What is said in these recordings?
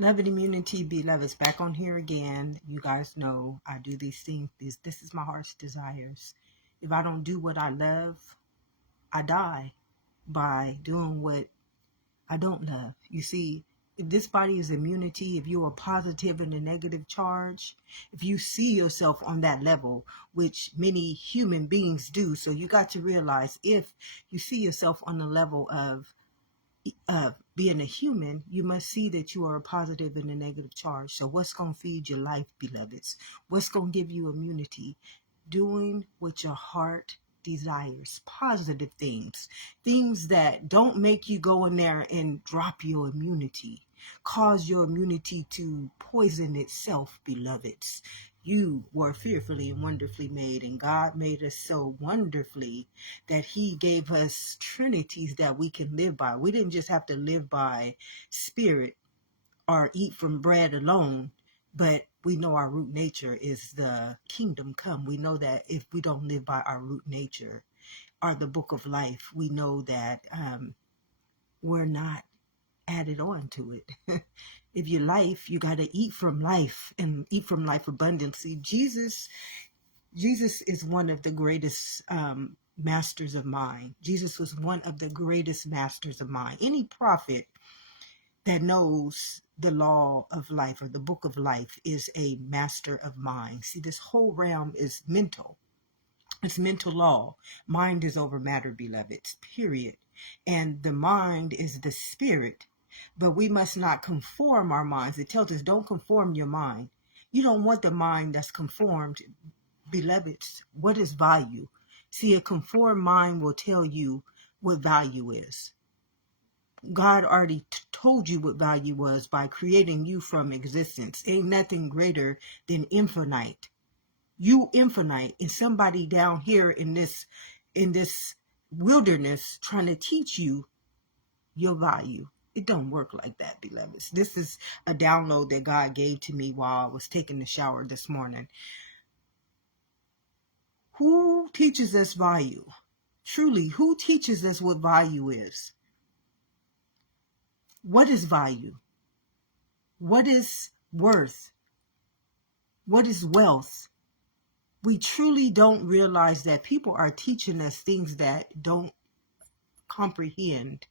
Love and immunity, beloveds, back on here again. You guys know I do these things. This is my heart's desires. If I don't do what I love, I die by doing what I don't love. You see, if this body is immunity, if you are positive in a negative charge, if you see yourself on that level, which many human beings do, so you got to realize if you see yourself on the level of being a human, you must see that you are a positive and a negative charge. So what's going to feed your life, beloveds? What's going to give you immunity? Doing what your heart desires, positive things that don't make you go in there and drop your immunity, cause your immunity to poison itself, beloveds. You were fearfully and wonderfully made, and God made us so wonderfully that He gave us trinities that we can live by. We didn't just have to live by spirit or eat from bread alone, but we know our root nature is the kingdom come. We know that if we don't live by our root nature or the book of life, we know that we're not added on to it. If your life, you got to eat from life and eat from life abundantly. Jesus is one of the greatest masters of mind. Jesus was one of the greatest masters of mind. Any prophet that knows the law of life or the book of life is a master of mind. See, this whole realm is mental. It's mental law. Mind is over matter, beloveds, period. And the mind is the spirit. But we must not conform our minds. It tells us, don't conform your mind. You don't want the mind that's conformed, beloveds. What is value? See, a conformed mind will tell you what value is. God already told you what value was by creating you from existence. Ain't nothing greater than infinite. You infinite, and somebody down here in this wilderness trying to teach you your value. It don't work like that, beloveds. This is a download that God gave to me while I was taking the shower this morning. Who teaches us value? Truly, who teaches us what value is? What is value? What is worth? What is wealth? We truly don't realize that people are teaching us things that don't comprehend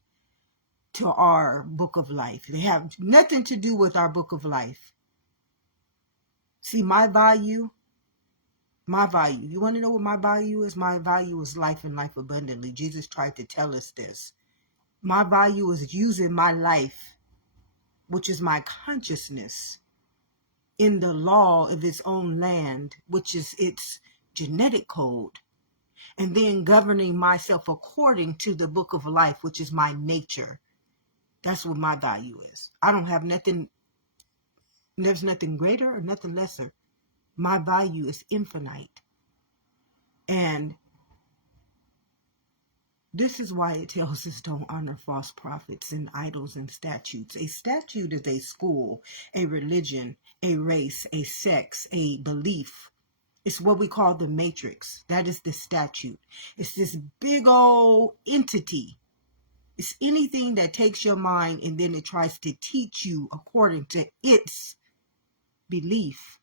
to our book of life. They have nothing to do with our book of life. See, my value, you want to know what my value is? My value is life and life abundantly. Jesus tried to tell us this. My value is using my life, which is my consciousness, in the law of its own land, which is its genetic code, and then governing myself according to the book of life, which is my nature. That's what my value is. I don't have nothing, there's nothing greater or nothing lesser. My value is infinite. And this is why it tells us don't honor false prophets and idols and statutes. A statute is a school, a religion, a race, a sex, a belief. It's what we call the matrix. That is the statute. It's this big old entity. It's anything that takes your mind and then it tries to teach you according to its belief.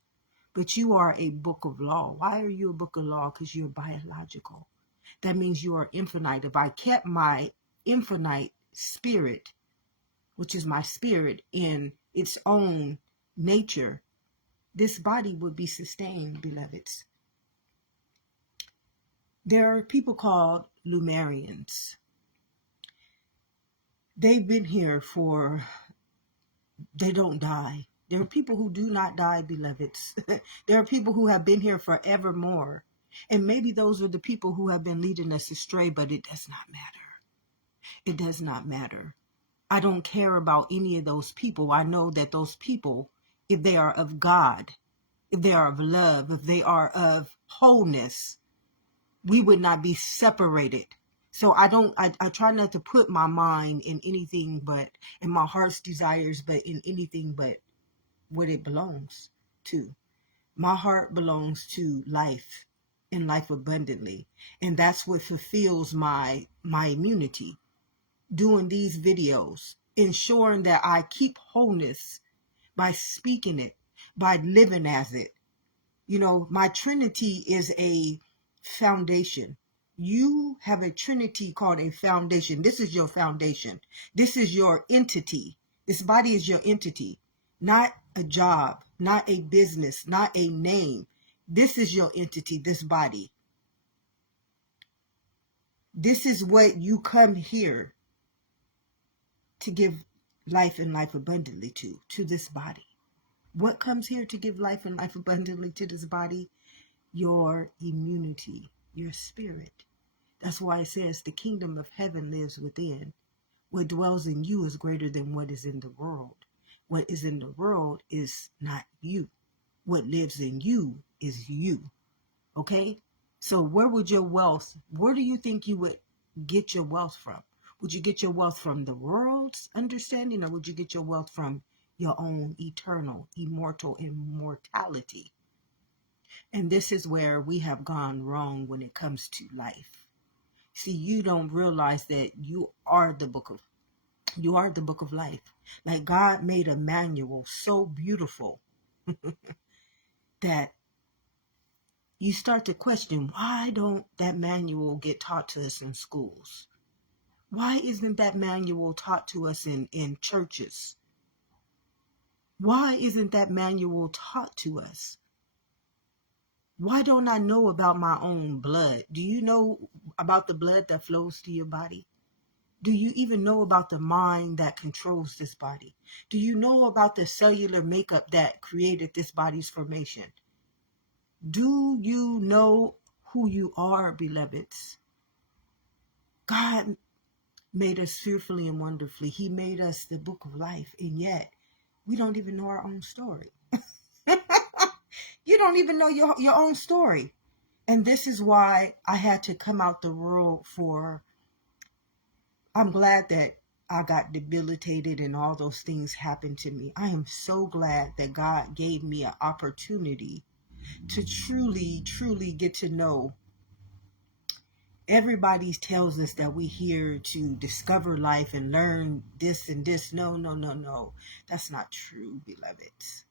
But you are a book of law. Why are you a book of law? Because you're biological. That means you are infinite. If I kept my infinite spirit, which is my spirit, in its own nature, this body would be sustained, beloveds. There are people called Lumerians. They've been here they don't die. There are people who do not die, beloveds. There are people who have been here forevermore. And maybe those are the people who have been leading us astray, but it does not matter. It does not matter. I don't care about any of those people. I know that those people, if they are of God, if they are of love, if they are of wholeness, we would not be separated. So I try not to put my mind in anything but, in my heart's desires, but in anything but what it belongs to. My heart belongs to life and life abundantly. And that's what fulfills my immunity. Doing these videos, ensuring that I keep wholeness by speaking it, by living as it. You know, my Trinity is a foundation. You have a Trinity called a foundation. This is your foundation. This is your entity. This body is your entity, not a job, not a business, not a name. This is your entity, this body. This is what you come here to give life and life abundantly to this body. What comes here to give life and life abundantly to this body? Your immunity, your spirit. That's why it says the kingdom of heaven lives within. What dwells in you is greater than what is in the world. What is in the world is not you. What lives in you is you. Okay? So where do you think you would get your wealth from? Would you get your wealth from the world's understanding, or would you get your wealth from your own eternal, immortal immortality? And this is where we have gone wrong when it comes to life. See, you don't realize that you are the book of life. Like, God made a manual so beautiful that you start to question, why don't that manual get taught to us in schools? Why isn't that manual taught to us in churches? Why isn't that manual taught to us? Why don't I know about my own blood? Do you know about the blood that flows through your body? Do you even know about the mind that controls this body? Do you know about the cellular makeup that created this body's formation? Do you know who you are, beloveds? God made us fearfully and wonderfully. He made us the book of life, and yet we don't even know our own story. You don't even know your own story. And this is why I had to come out the world I'm glad that I got debilitated and all those things happened to me. I am so glad that God gave me an opportunity to truly, truly get to know. Everybody tells us that we're here to discover life and learn this and this. No. That's not true, beloveds.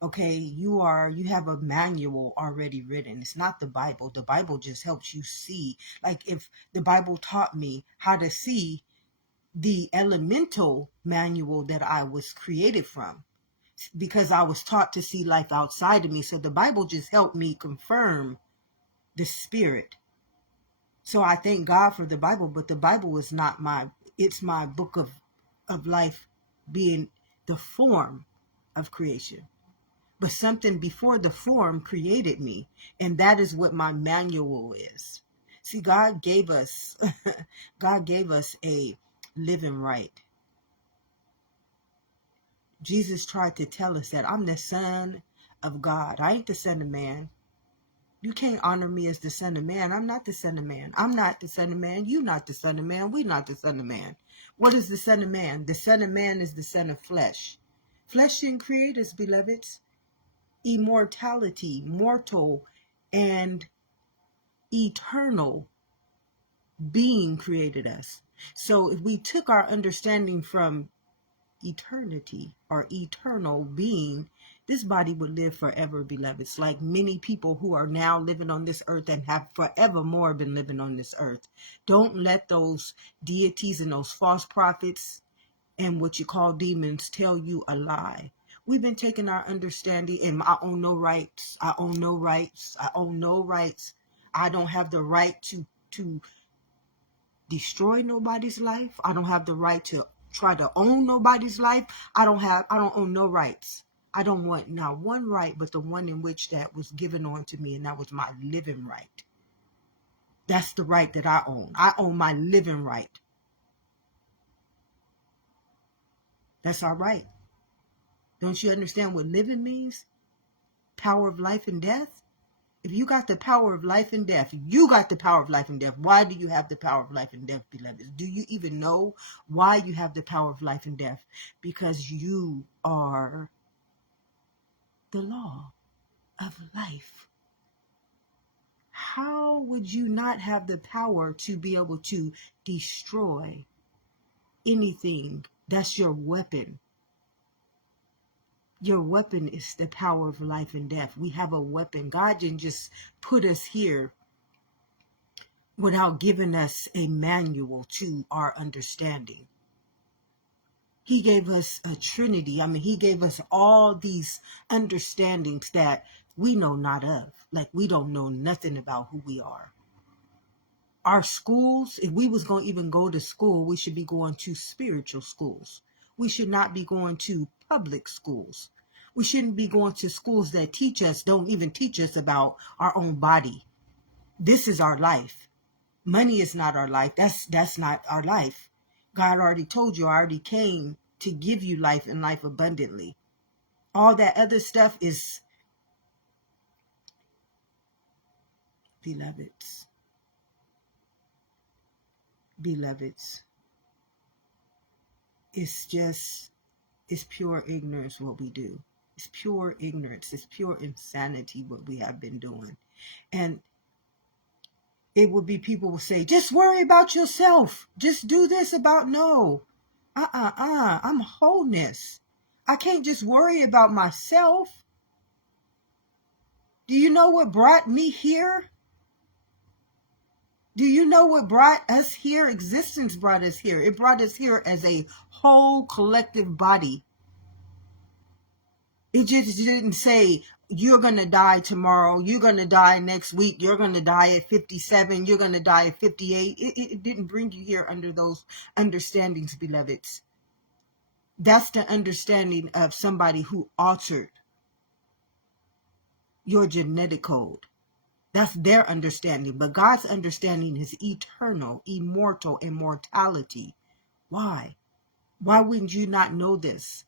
Okay, you have a manual already written. It's not the Bible. The Bible just helps you see. Like, if the Bible taught me how to see the elemental manual that I was created from, because I was taught to see life outside of me. So the Bible just helped me confirm the spirit. So I thank God for the Bible, but the Bible is not it's my book of life, being the form of creation. But something before the form created me, and that is what my manual is. See, God gave us a living right. Jesus tried to tell us that I'm the Son of God. I ain't the Son of Man. You can't honor me as the Son of Man. I'm not the Son of Man. I'm not the Son of Man. You not the Son of Man. We not the Son of Man. What is the Son of Man? The Son of Man is the son of flesh. Flesh didn't create us, beloveds. Immortality, mortal, and eternal being created us. So if we took our understanding from eternity or eternal being, this body would live forever, beloveds, like many people who are now living on this earth and have forevermore been living on this earth. Don't let those deities and those false prophets and what you call demons tell you a lie. We've been taking our understanding, and I own no rights. I own no rights. I own no rights. I don't have the right to destroy nobody's life. I don't have the right to try to own nobody's life. I don't own no rights. I don't want not one right, but the one in which that was given on to me, and that was my living right. That's the right that I own. I own my living right. That's our right. Don't you understand what living means? Power of life and death. If you got the power of life and death, you got the power of life and death. Why do you have the power of life and death, beloveds? Do you even know why you have the power of life and death? Because you are the law of life. How would you not have the power to be able to destroy anything? That's your weapon. Your weapon is the power of life and death. We have a weapon. God didn't just put us here without giving us a manual to our understanding. He gave us a trinity. I mean, he gave us all these understandings that we know not of. Like, we don't know nothing about who we are. Our schools, if we was going to even go to school, we should be going to spiritual schools. We should not be going to public schools. We shouldn't be going to schools that don't even teach us about our own body. This is our life. Money is not our life. That's not our life. God already told you, I already came to give you life and life abundantly. All that other stuff is, beloveds, it's pure ignorance what we do. It's pure ignorance. It's pure insanity what we have been doing. And it would be, people will say, just worry about yourself. Just do this about, no. I'm wholeness. I can't just worry about myself. Do you know what brought me here? Do you know what brought us here? Existence brought us here. It brought us here as a whole collective body. It just didn't say, you're going to die tomorrow, you're going to die next week, you're going to die at 57, you're going to die at 58. It didn't bring you here under those understandings, beloveds. That's the understanding of somebody who altered your genetic code. That's their understanding. But God's understanding is eternal, immortal, immortality. Why? Why wouldn't you not know this?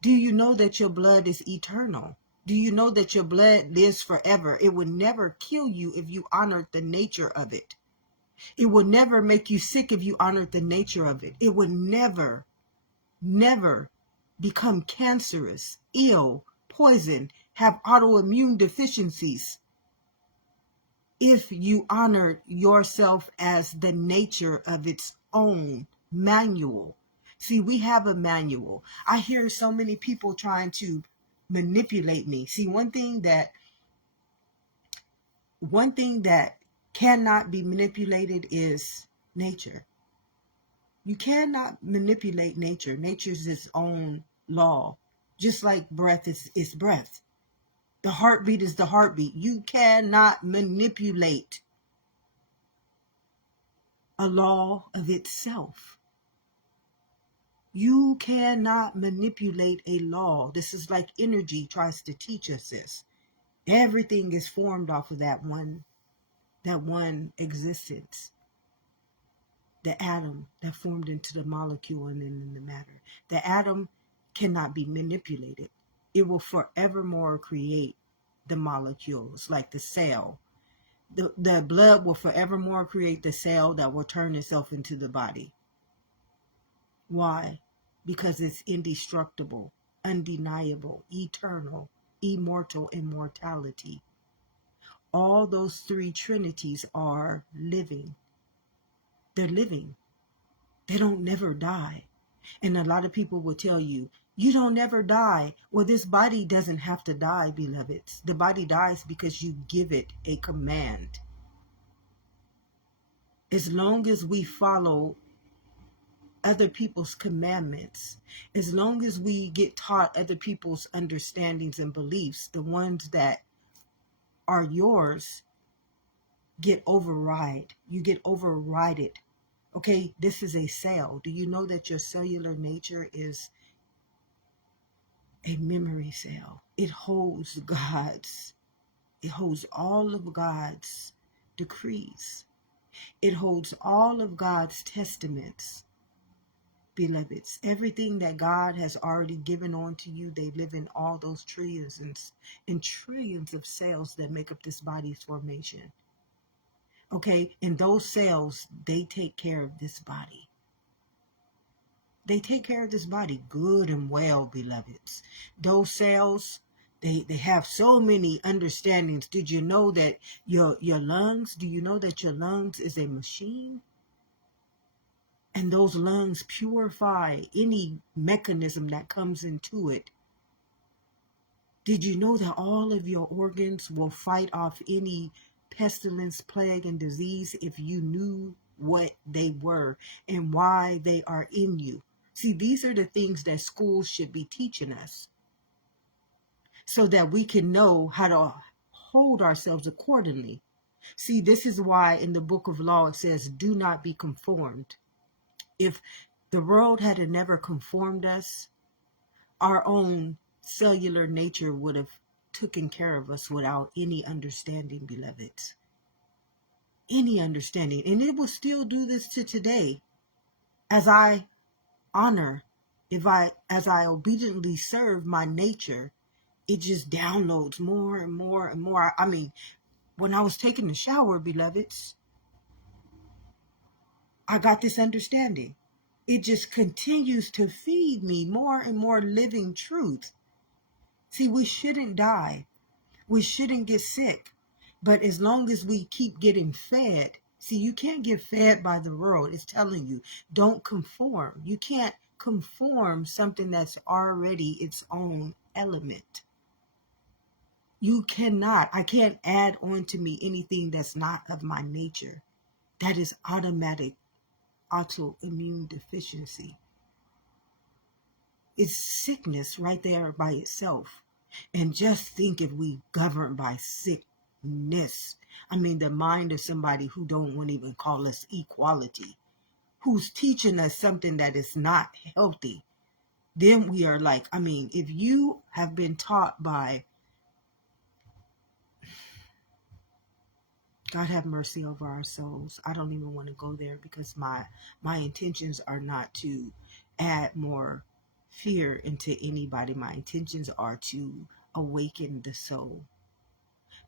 Do you know that your blood is eternal? Do you know that your blood lives forever? It would never kill you if you honored the nature of it. It would never make you sick if you honored the nature of it. It would never become cancerous, ill, poison, have autoimmune deficiencies if you honored yourself as the nature of its own manual. See, we have a manual. I hear so many people trying to manipulate me. See, one thing that cannot be manipulated is nature. You cannot manipulate nature. Nature is its own law. Just like breath is breath. The heartbeat is the heartbeat. You cannot manipulate a law of itself. You cannot manipulate a law. This is like energy tries to teach us this. Everything is formed off of that one existence. The atom that formed into the molecule and then in the matter. The atom cannot be manipulated. It will forevermore create the molecules, like the cell. The blood will forevermore create the cell that will turn itself into the body. Why? Because it's indestructible, undeniable, eternal, immortal, immortality. All those three trinities are living. They're living. They don't never die. And a lot of people will tell you, you don't never die. Well, this body doesn't have to die, beloveds. The body dies because you give it a command. As long as we follow other people's commandments, as long as we get taught other people's understandings and beliefs, the ones that are yours get override. You get overrided. Okay, this is a cell. Do you know that your cellular nature is a memory cell? It holds all of God's decrees. It holds all of God's testaments. Beloveds, everything that God has already given on to you, they live in all those trillions and trillions of cells that make up this body's formation. Okay, and those cells, they take care of this body. They take care of this body good and well, beloveds. Those cells, they have so many understandings. Did you know that your lungs, do you know that your lungs is a machine? And those lungs purify any mechanism that comes into it. Did you know that all of your organs will fight off any pestilence, plague, and disease if you knew what they were and why they are in you? See, these are the things that schools should be teaching us so that we can know how to hold ourselves accordingly. See, this is why in the book of law it says, do not be conformed. If the world had never conformed us, our own cellular nature would have taken care of us without any understanding, beloveds. Any understanding. And it will still do this to today. As I honor, as I obediently serve my nature, it just downloads more and more and more. I mean, when I was taking the shower, beloveds, I got this understanding. It just continues to feed me more and more living truth. See, we shouldn't die. We shouldn't get sick. But as long as we keep getting fed, see, you can't get fed by the world. It's telling you, don't conform. You can't conform something that's already its own element. You cannot. I can't add on to me anything that's not of my nature. That is automatic autoimmune deficiency. It's sickness right there by itself. And just think if we govern by sickness. I mean, the mind of somebody who don't want to even call us equality, who's teaching us something that is not healthy. Then we are like, I mean, if you have been taught by, God have mercy over our souls. I don't even want to go there because my intentions are not to add more fear into anybody. My intentions are to awaken the soul.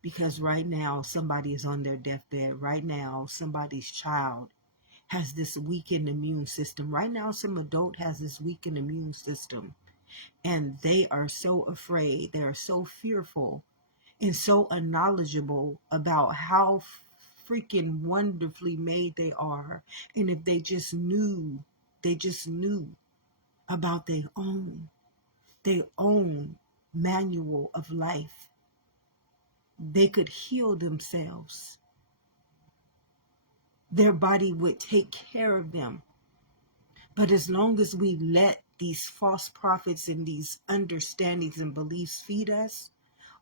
Because right now, somebody is on their deathbed. Right now, somebody's child has this weakened immune system. Right now, some adult has this weakened immune system. And they are so afraid. They are so fearful and so unknowledgeable about how freaking wonderfully made they are. And if they just knew about their own manual of life, they could heal themselves. Their body would take care of them. But as long as we let these false prophets and these understandings and beliefs feed us,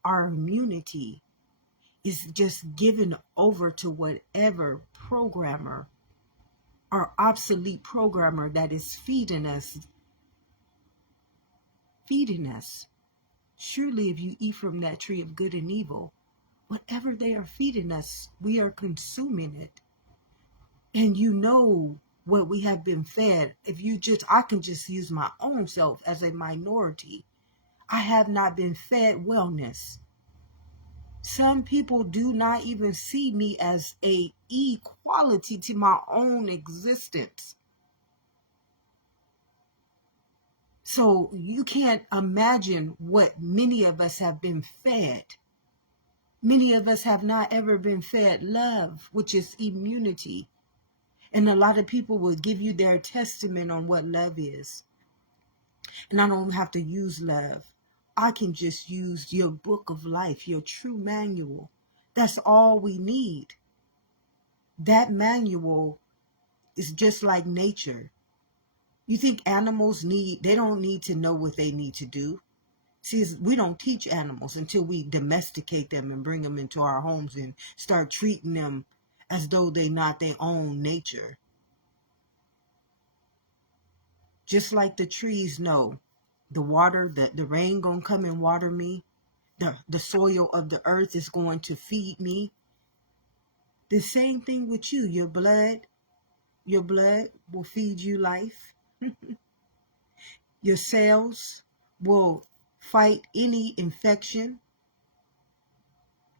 our immunity is just given over to whatever programmer or obsolete programmer that is feeding us. Surely if you eat from that tree of good and evil, whatever they are feeding us, we are consuming it. And you know what we have been fed. I can just use my own self as a minority. I have not been fed wellness. Some people do not even see me as a equality to my own existence. So you can't imagine what many of us have been fed. Many of us have not ever been fed love, which is immunity. And a lot of people will give you their testament on what love is. And I don't have to use love. I can just use your book of life, your true manual. That's all we need. That manual is just like nature. You think animals they don't need to know what they need to do. See, we don't teach animals until we domesticate them and bring them into our homes and start treating them as though they're not their own nature. Just like the trees know the water, the rain gonna come and water me. The soil of the earth is going to feed me. The same thing with you. Your blood will feed you life. Your cells will fight any infection.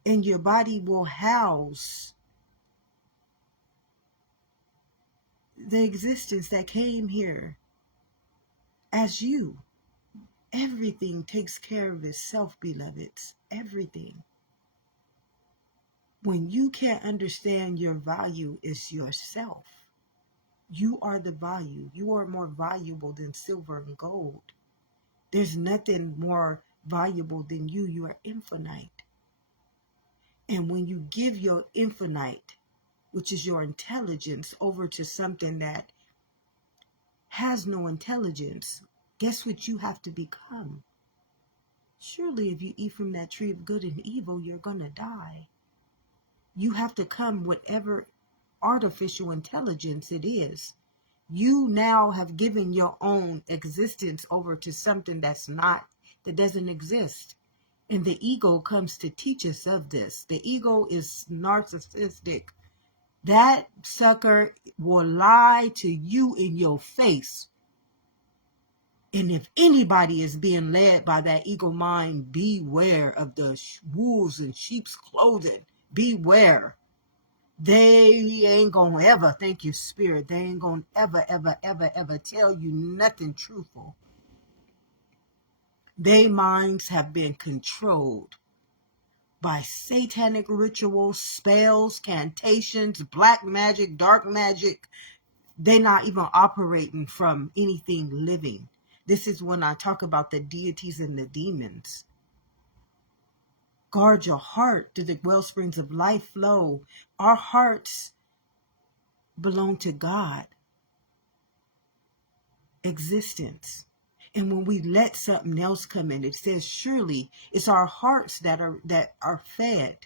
And your body will house the existence that came here as you. Everything takes care of itself, beloveds. Everything. When you can't understand your value is yourself. You are the value. You are more valuable than silver and gold. There's nothing more valuable than you. You are infinite. And when you give your infinite, which is your intelligence, over to something that has no intelligence, guess what you have to become? Surely if you eat from that tree of good and evil, you're going to die. You have to come whatever artificial intelligence it is. You now have given your own existence over to something that doesn't exist. And the ego comes to teach us of this. The ego is narcissistic. That sucker will lie to you in your face. And if anybody is being led by that ego mind, beware of the wolves in sheep's clothing. Beware. They ain't gonna ever, thank you, Spirit, they ain't gonna ever tell you nothing truthful. Their minds have been controlled by satanic rituals, spells, cantations, black magic, dark magic. They're not even operating from anything living. This is when I talk about the deities and the demons. Guard your heart. Do the well springs of life flow? Our hearts belong to God. Existence. And when we let something else come in, it says surely it's our hearts that are fed.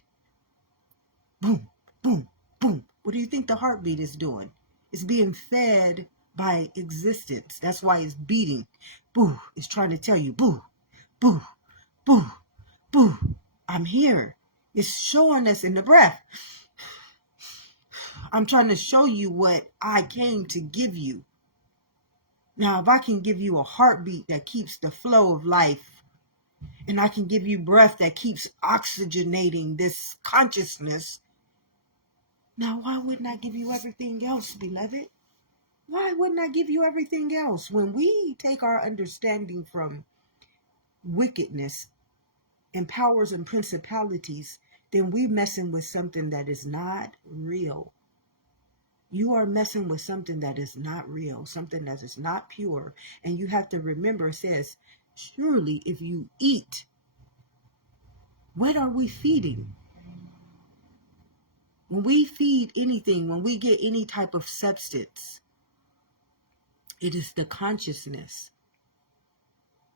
Boom, boom, boom. What do you think the heartbeat is doing? It's being fed by existence. That's why it's beating. Boo. It's trying to tell you, boo, boo, boo, boo. I'm here. It's showing us in the breath. I'm trying to show you what I came to give you. Now, if I can give you a heartbeat that keeps the flow of life, and I can give you breath that keeps oxygenating this consciousness, now why wouldn't I give you everything else, beloved? Why wouldn't I give you everything else? When we take our understanding from wickedness and powers and principalities, then we're messing with something that is not real. You are messing with something that is not real, something that is not pure. And you have to remember, it says, surely if you eat, what are we feeding? When we feed anything, when we get any type of substance, it is the consciousness.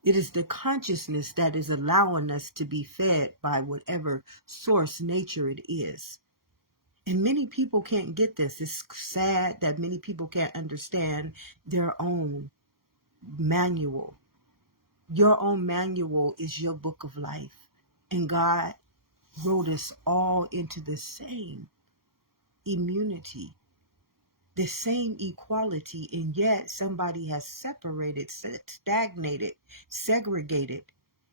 It is the consciousness that is allowing us to be fed by whatever source nature it is. And many people can't get this. It's sad that many people can't understand their own manual. Your own manual is your book of life. And God wrote us all into the same immunity, the same equality, and yet somebody has separated, stagnated, segregated,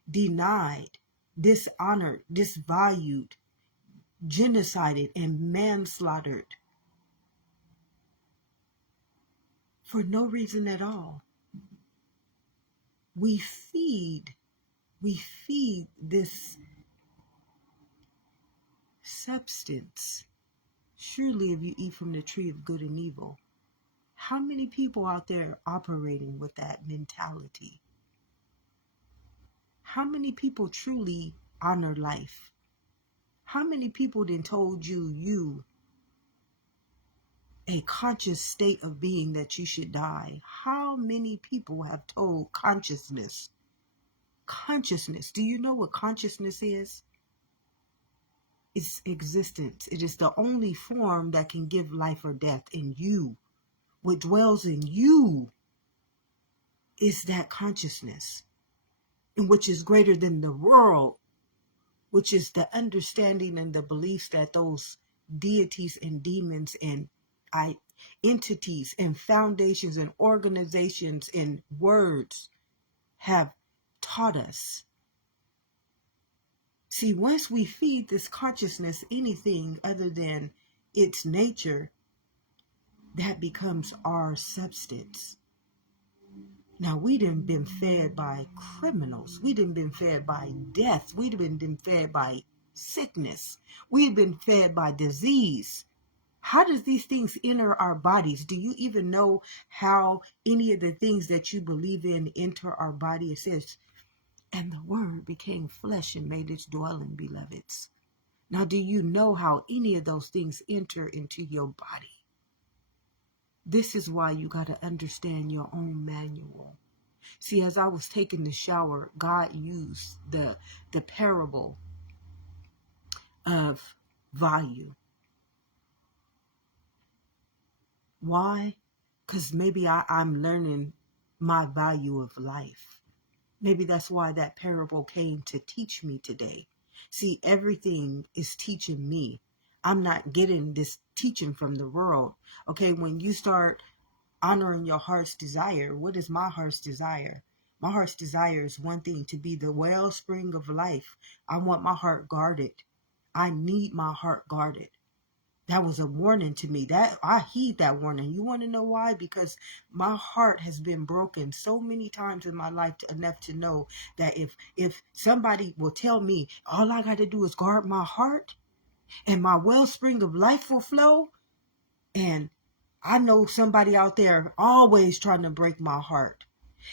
denied, dishonored, disvalued, genocided, and manslaughtered for no reason at all. We feed this substance. Surely if you eat from the tree of good and evil, how many people out there are operating with that mentality? How many people truly honor life? How many people then told you a conscious state of being that you should die? How many people have told consciousness? Consciousness. Do you know what consciousness is? It's existence. It is the only form that can give life or death in you. What dwells in you is that consciousness, and which is greater than the world, which is the understanding and the beliefs that those deities and demons and entities and foundations and organizations and words have taught us. See, once we feed this consciousness anything other than its nature, that becomes our substance. Now, we done been fed by criminals. We done been fed by death. We done been fed by sickness. We've been fed by disease. How does these things enter our bodies? Do you even know how any of the things that you believe in enter our body? It says And the Word became flesh and made its dwelling, beloveds. Now, do you know how any of those things enter into your body? This is why you got to understand your own manual. See, as I was taking the shower, God used the parable of value. Why? Because maybe I'm learning my value of life. Maybe that's why that parable came to teach me today. See, everything is teaching me. I'm not getting this teaching from the world. Okay, when you start honoring your heart's desire, what is my heart's desire? My heart's desire is one thing, to be the wellspring of life. I want my heart guarded. I need my heart guarded. That was a warning to me. That I heed that warning. You want to know why? Because my heart has been broken so many times in my life enough to know that if somebody will tell me all I got to do is guard my heart and my wellspring of life will flow, and I know somebody out there always trying to break my heart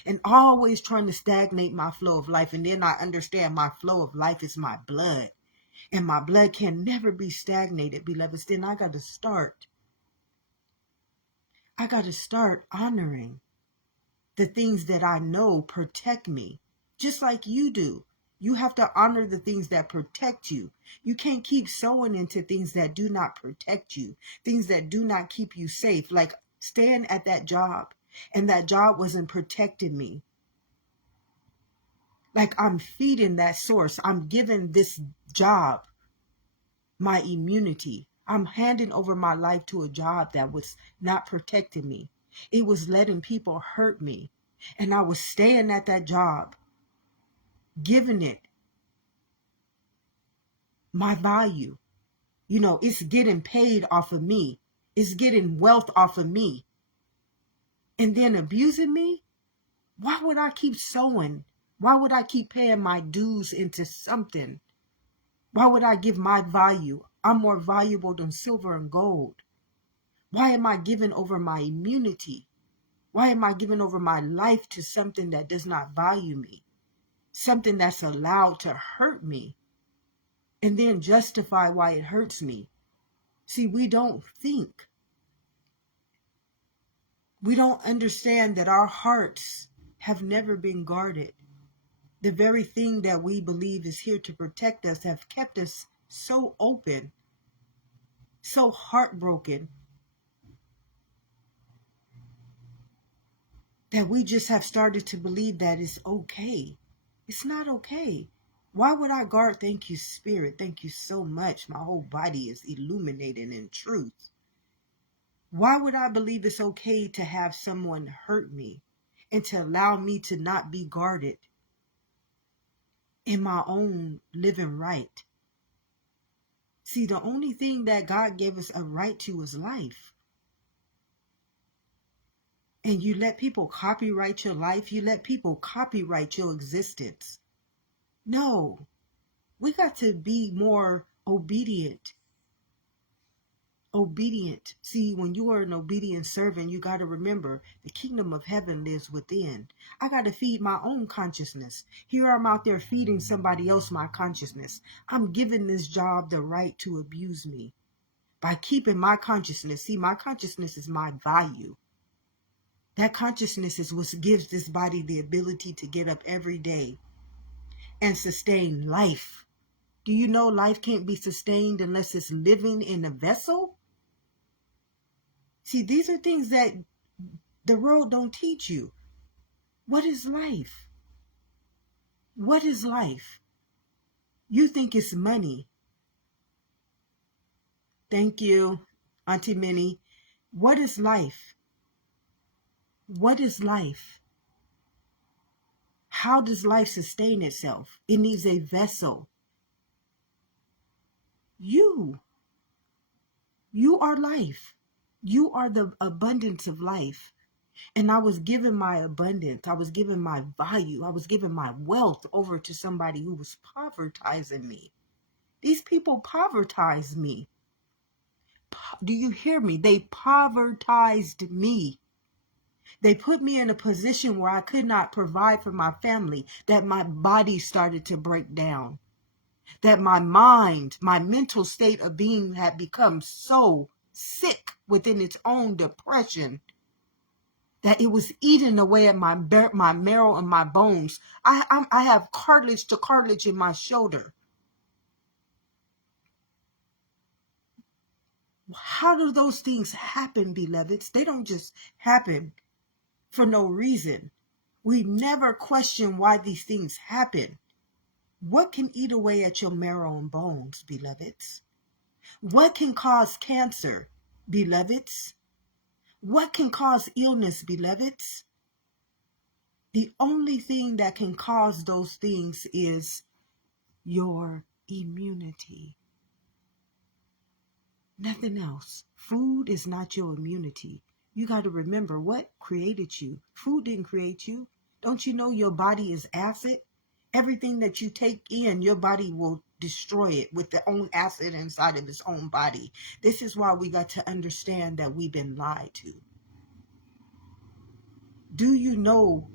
and always trying to stagnate my flow of life, and then I understand my flow of life is my blood. And my blood can never be stagnated, beloveds. Then I got to start honoring the things that I know protect me, just like you do. You have to honor the things that protect you. You can't keep sowing into things that do not protect you, things that do not keep you safe, like staying at that job, and that job wasn't protecting me. Like I'm feeding that source. I'm giving this job my immunity. I'm handing over my life to a job that was not protecting me. It was letting people hurt me. And I was staying at that job, giving it my value. You know, it's getting paid off of me. It's getting wealth off of me. And then abusing me? Why would I keep sowing? Why would I keep paying my dues into something? Why would I give my value? I'm more valuable than silver and gold. Why am I giving over my immunity? Why am I giving over my life to something that does not value me? Something that's allowed to hurt me and then justify why it hurts me. See, we don't think. We don't understand that our hearts have never been guarded. The very thing that we believe is here to protect us have kept us so open, so heartbroken, that we just have started to believe that it's okay. It's not okay. Why would I guard? Thank you, Spirit. Thank you so much. My whole body is illuminated in truth. Why would I believe it's okay to have someone hurt me and to allow me to not be guarded in my own living right? See, the only thing that God gave us a right to is life. And you let people copyright your life. You let people copyright your existence. No, we got to be more obedient. Obedient. See, when you are an obedient servant, you got to remember the kingdom of heaven lives within. I got to feed my own consciousness. Here I'm out there feeding somebody else my consciousness. I'm giving this job the right to abuse me by keeping my consciousness. See, my consciousness is my value. That consciousness is what gives this body the ability to get up every day and sustain life. Do you know life can't be sustained unless it's living in a vessel? See, these are things that the world don't teach you. What is life? What is life? You think it's money. Thank you, Auntie Minnie. What is life? What is life? How does life sustain itself? It needs a vessel. You are life. You are the abundance of life. And I was given my abundance. I was given my value. I was given my wealth over to somebody who was povertizing me. These people povertized me. Do you hear me? They povertized me. They put me in a position where I could not provide for my family, that my body started to break down, that my mind, my mental state of being had become so sick within its own depression that it was eating away at my marrow and my bones. I have cartilage to cartilage in my shoulder. How do those things happen, beloveds? They don't just happen for no reason. We never question why these things happen. What can eat away at your marrow and bones, beloveds? What can cause cancer, beloveds? What can cause illness, beloveds? The only thing that can cause those things is your immunity. Nothing else. Food is not your immunity. You got to remember what created you. Food didn't create you. Don't you know your body is acid? Everything that you take in, your body will destroy it with their own acid inside of its own body. This is why we got to understand that we've been lied to. Do you know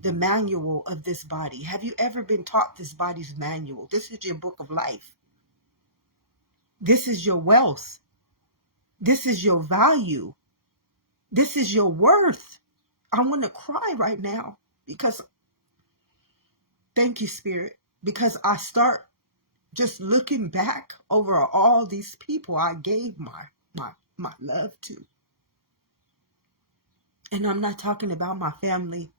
the manual of this body? Have you ever been taught this body's manual? This is your book of life. This is your wealth. This is your value. This is your worth. I want to cry right now because, thank you, Spirit, because I start just looking back over all these people I gave my love to. And I'm not talking about my family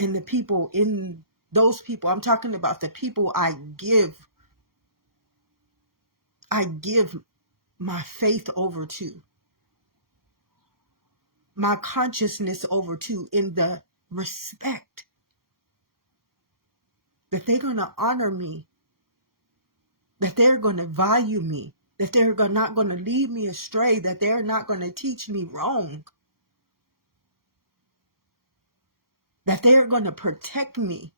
and the people in those people. I'm talking about the people I give my faith over to, my consciousness over to, in the respect that they're going to honor me, that they're going to value me, that they're not going to lead me astray, that they're not going to teach me wrong, that they're going to protect me.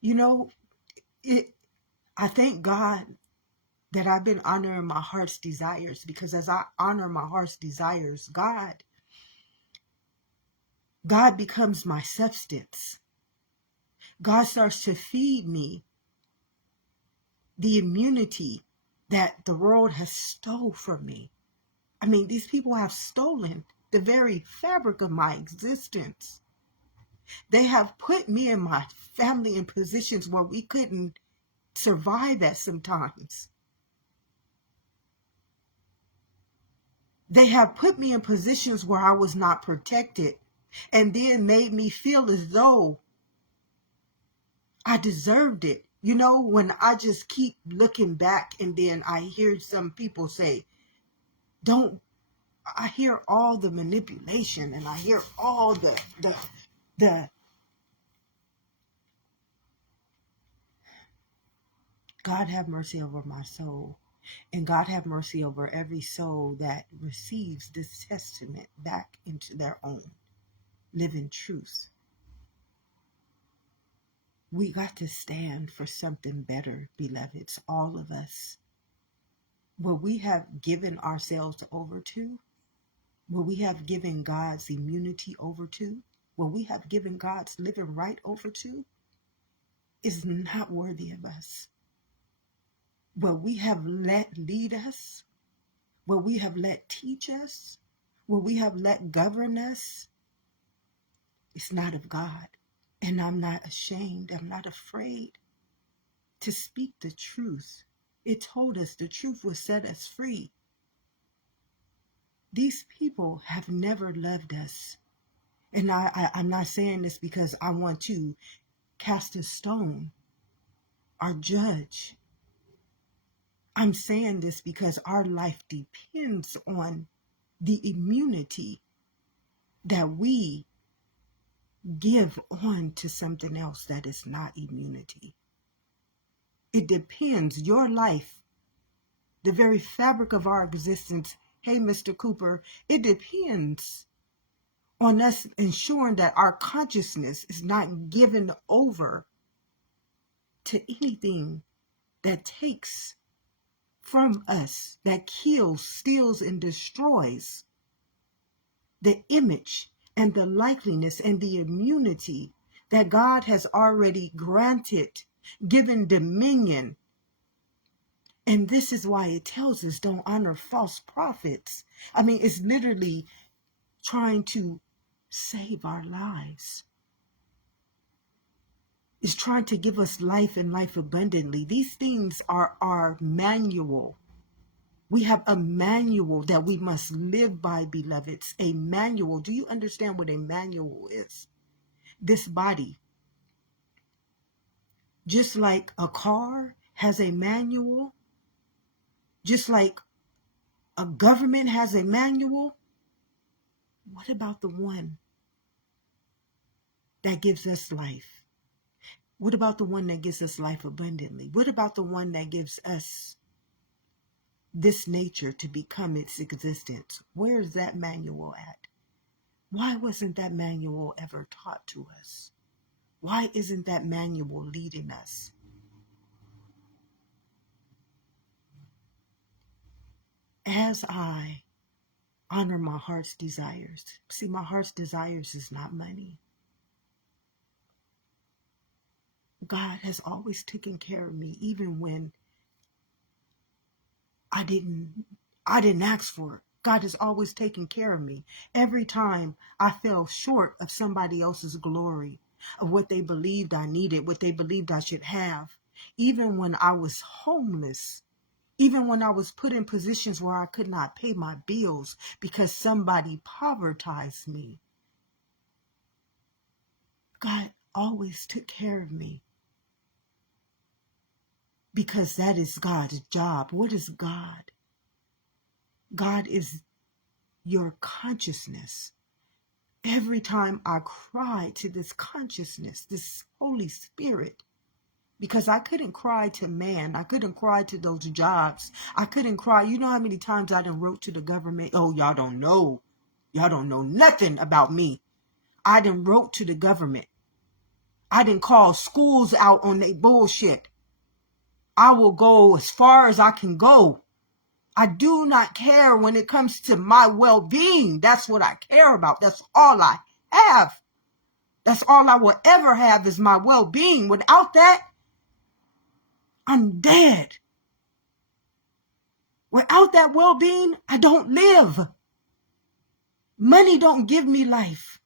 You know, I thank God that I've been honoring my heart's desires, because as I honor my heart's desires, God becomes my substance. God starts to feed me the immunity that the world has stole from me. I mean, these people have stolen the very fabric of my existence. They have put me and my family in positions where we couldn't survive at sometimes. They have put me in positions where I was not protected, and then made me feel as though I deserved it. You know, when I just keep looking back, and then I hear some people say, I hear all the manipulation, and I hear all the God have mercy over my soul, and God have mercy over every soul that receives this testament back into their own living truth. We got to stand for something better, beloveds, all of us. What we have given ourselves over to, what we have given God's immunity over to, what we have given God's living right over to, is not worthy of us. What we have let lead us, what we have let teach us, what we have let govern us, is not of God. And I'm not ashamed, I'm not afraid to speak the truth. It told us the truth will set us free. These people have never loved us. And I'm not saying this because I want to cast a stone or judge. I'm saying this because our life depends on the immunity that we give on to something else that is not immunity. It depends. Your life, the very fabric of our existence, hey, Mr. Cooper, it depends on us ensuring that our consciousness is not given over to anything that takes from us that kills, steals, and destroys the image and the likeliness and the immunity that God has already granted, given dominion. And this is why it tells us don't honor false prophets. I mean, it's literally trying to save our lives. It's trying to give us life and life abundantly. These things are our manual. We have a manual that we must live by, beloveds. A manual. Do you understand what a manual is? This body, just like a car has a manual, just like a government has a manual, what about the one that gives us life? What about the one that gives us life abundantly? What about the one that gives us this nature to become its existence? Where is that manual at? Why wasn't that manual ever taught to us? Why isn't that manual leading us? As I honor my heart's desires. See, my heart's desires is not money. God has always taken care of me, even when I didn't ask for it. God has always taken care of me. Every time I fell short of somebody else's glory, of what they believed I needed, what they believed I should have, even when I was homeless, even when I was put in positions where I could not pay my bills because somebody povertized me, God always took care of me. Because that is God's job. What is God? God is your consciousness. Every time I cry to this consciousness, this Holy Spirit, because I couldn't cry to man. I couldn't cry to those jobs. I couldn't cry. You know how many times I done wrote to the government? Oh, y'all don't know. Y'all don't know nothing about me. I done wrote to the government. I done called schools out on their bullshit. I will go as far as I can go. I do not care when it comes to my well-being. That's what I care about. That's all I have. That's all I will ever have is my well-being. Without that, I'm dead. Without that well-being, I don't live. Money don't give me life.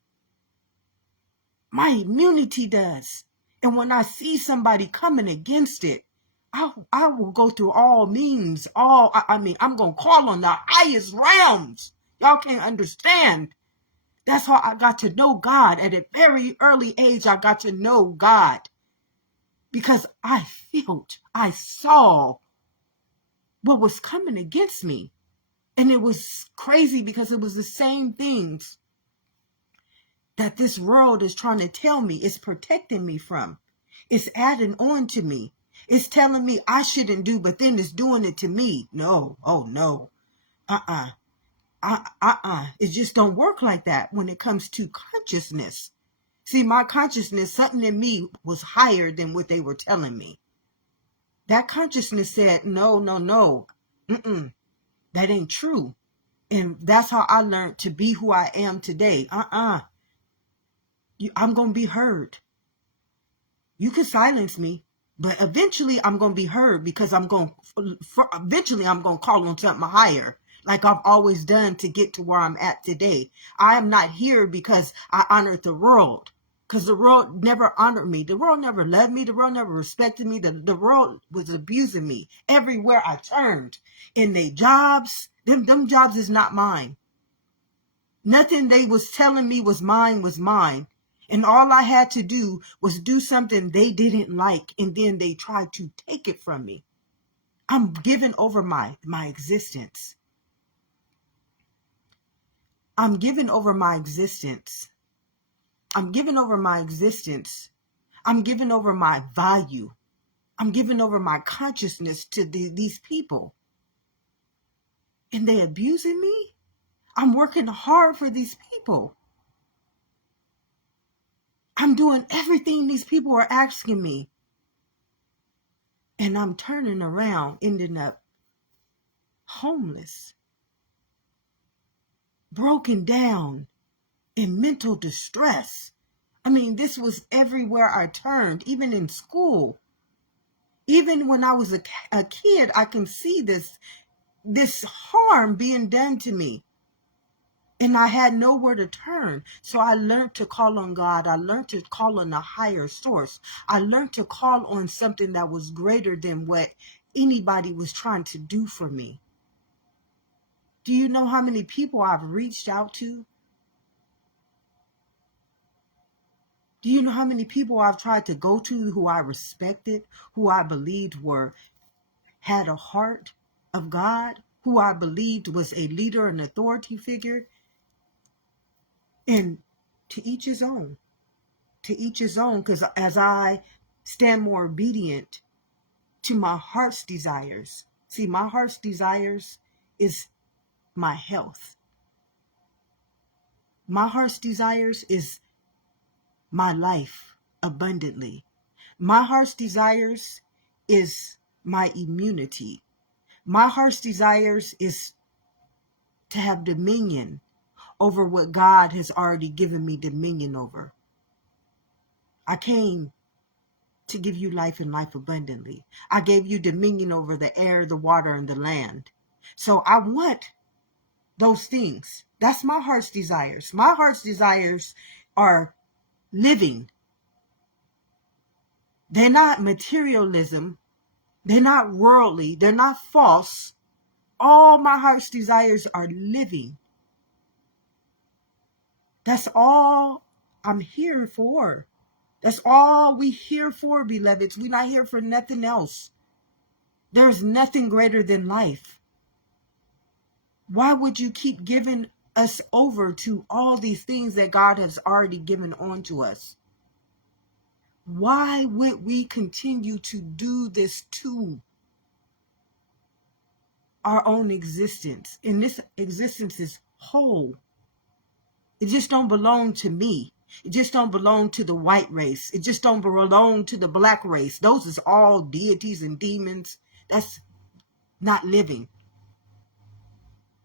My immunity does. And when I see somebody coming against it, I will go through all means. I'm going to call on the highest realms. Y'all can't understand. That's how I got to know God. At a very early age, I got to know God. Because I saw what was coming against me. And it was crazy because it was the same things that this world is trying to tell me. It's protecting me from. It's adding on to me. It's telling me I shouldn't do, but then it's doing it to me. No. Oh, no. It just don't work like that when it comes to consciousness. See, my consciousness, something in me was higher than what they were telling me. That consciousness said, no. That ain't true. And that's how I learned to be who I am today. I'm going to be heard. You can silence me, but eventually I'm going to be heard because eventually I'm going to call on something higher, like I've always done to get to where I'm at today. I am not here because I honored the world, because the world never honored me. The world never loved me. The world never respected me. The world was abusing me everywhere I turned. In their jobs, them jobs is not mine. Nothing they was telling me was mine. And all I had to do was do something they didn't like, and then they tried to take it from me. I'm giving over my existence. I'm giving over my existence. I'm giving over my existence. I'm giving over my value. I'm giving over my consciousness to these people. And they abusing me? I'm working hard for these people. I'm doing everything these people are asking me. And I'm turning around, ending up homeless, broken down, in mental distress. I mean, this was everywhere I turned, even in school. Even when I was a kid, I can see this harm being done to me. And I had nowhere to turn. So I learned to call on God. I learned to call on a higher source. I learned to call on something that was greater than what anybody was trying to do for me. Do you know how many people I've reached out to? Do you know how many people I've tried to go to who I respected, who I believed had a heart of God, who I believed was a leader, an authority figure? And to each his own. To each his own, because as I stand more obedient to my heart's desires, see, my heart's desires is my health. My heart's desires is my life abundantly. My heart's desires is my immunity. My heart's desires is to have dominion over what God has already given me dominion over. I came to give you life and life abundantly. I gave you dominion over the air, the water, and the land. So I want those things. That's my heart's desires. My heart's desires are living. They're not materialism. They're not worldly. They're not false. All my heart's desires are living. That's all I'm here for. That's all we here for, beloveds. We're not here for nothing else. There's nothing greater than life. Why would you keep giving us over to all these things that God has already given on to us? Why would we continue to do this to our own existence? And this existence is whole. It just don't belong to me. It just don't belong to the white race. It just don't belong to the black race. Those is all deities and demons. That's not living.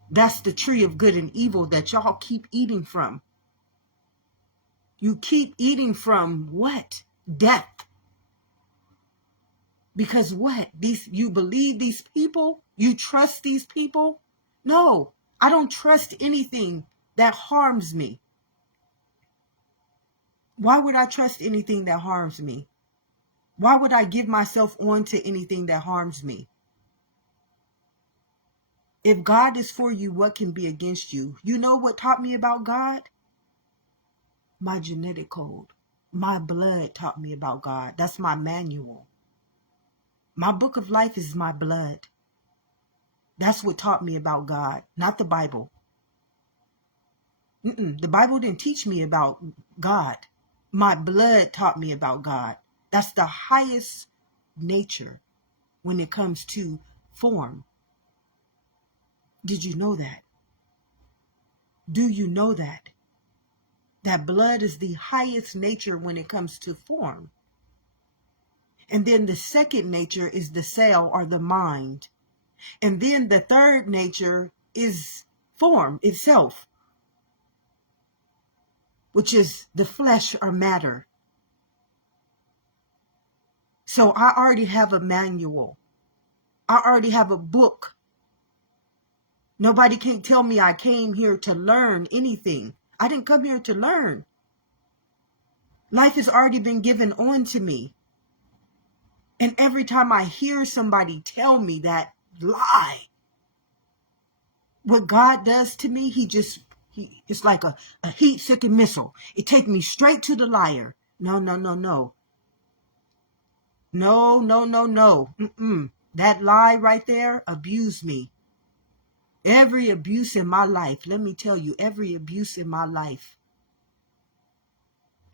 That's the tree of good and evil that y'all keep eating from. You keep eating from what? Death. Because what? You believe these people? You trust these people? No, I don't trust anything that harms me. Why would I trust anything that harms me? Why would I give myself on to anything that harms me? If God is for you, what can be against you? You know what taught me about God? My genetic code. My blood taught me about God. That's my manual. My book of life is my blood. That's what taught me about God, not the Bible. The Bible didn't teach me about God. My blood taught me about God. That's the highest nature when it comes to form. Did you know that? Do you know that? That blood is the highest nature when it comes to form. And then the second nature is the cell or the mind. And then the third nature is form itself, which is the flesh or matter. So I already have a manual. I already have a book. Nobody can tell me I came here to learn anything. I didn't come here to learn. Life has already been given on to me. And every time I hear somebody tell me that lie, what God does to me, it's like a heat-seeking missile. It takes me straight to the liar. No. No. That lie right there abused me. Every abuse in my life, let me tell you, every abuse in my life,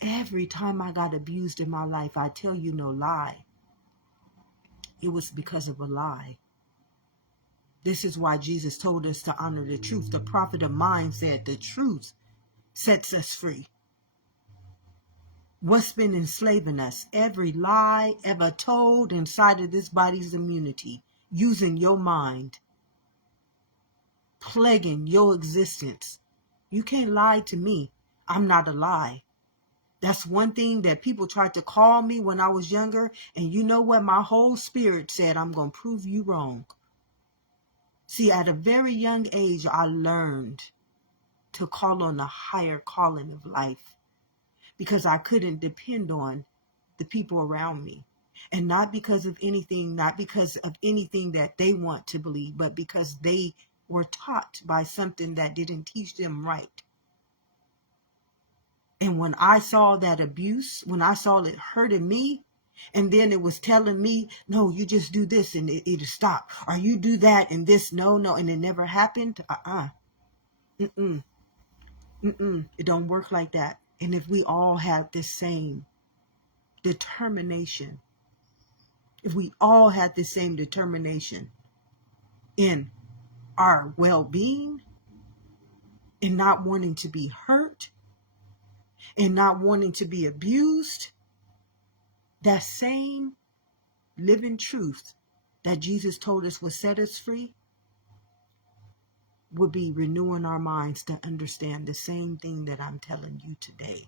every time I got abused in my life, I tell you no lie, it was because of a lie. This is why Jesus told us to honor the truth. The prophet of mine said the truth sets us free. What's been enslaving us? Every lie ever told inside of this body's immunity, using your mind. plaguing your existence. You can't lie to me. I'm not a lie. That's one thing that people tried to call me when I was younger. And you know what? My whole spirit said, I'm going to prove you wrong. See, at a very young age, I learned to call on the higher calling of life because I couldn't depend on the people around me. And not because of anything that they want to believe, but because they were taught by something that didn't teach them right. And when I saw that abuse, when I saw it hurting me, and then it was telling me, no, you just do this and it'll stop. Or you do that and this, no, and it never happened. It don't work like that. And if we all had the same determination, in our well-being, in not wanting to be hurt, in not wanting to be abused, that same living truth that Jesus told us would set us free would be renewing our minds to understand the same thing that I'm telling you today.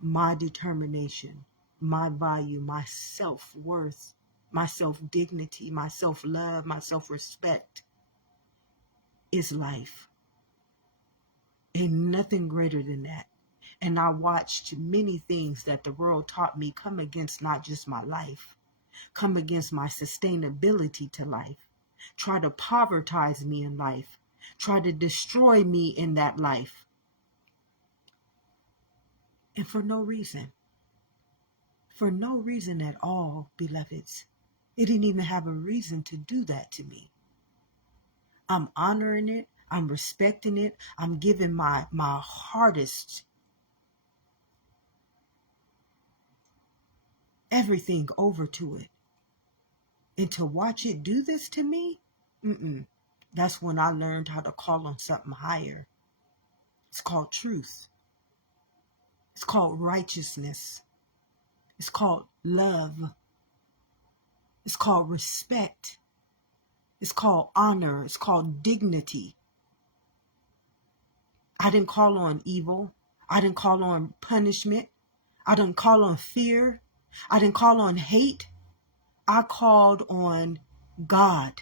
My determination, my value, my self-worth, my self-dignity, my self-love, my self-respect is life. And nothing greater than that. And I watched many things that the world taught me come against not just my life, come against my sustainability to life, try to povertize me in life, try to destroy me in that life. And for no reason at all, beloveds. It didn't even have a reason to do that to me. I'm honoring it. I'm respecting it. I'm giving my hardest, everything over to it. And to watch it do this to me, that's when I learned how to call on something higher. It's called truth. It's called righteousness. It's called love. It's called respect. It's called honor. It's called dignity. I didn't call on evil. I didn't call on punishment. I didn't call on fear. I didn't call on hate. I called on God,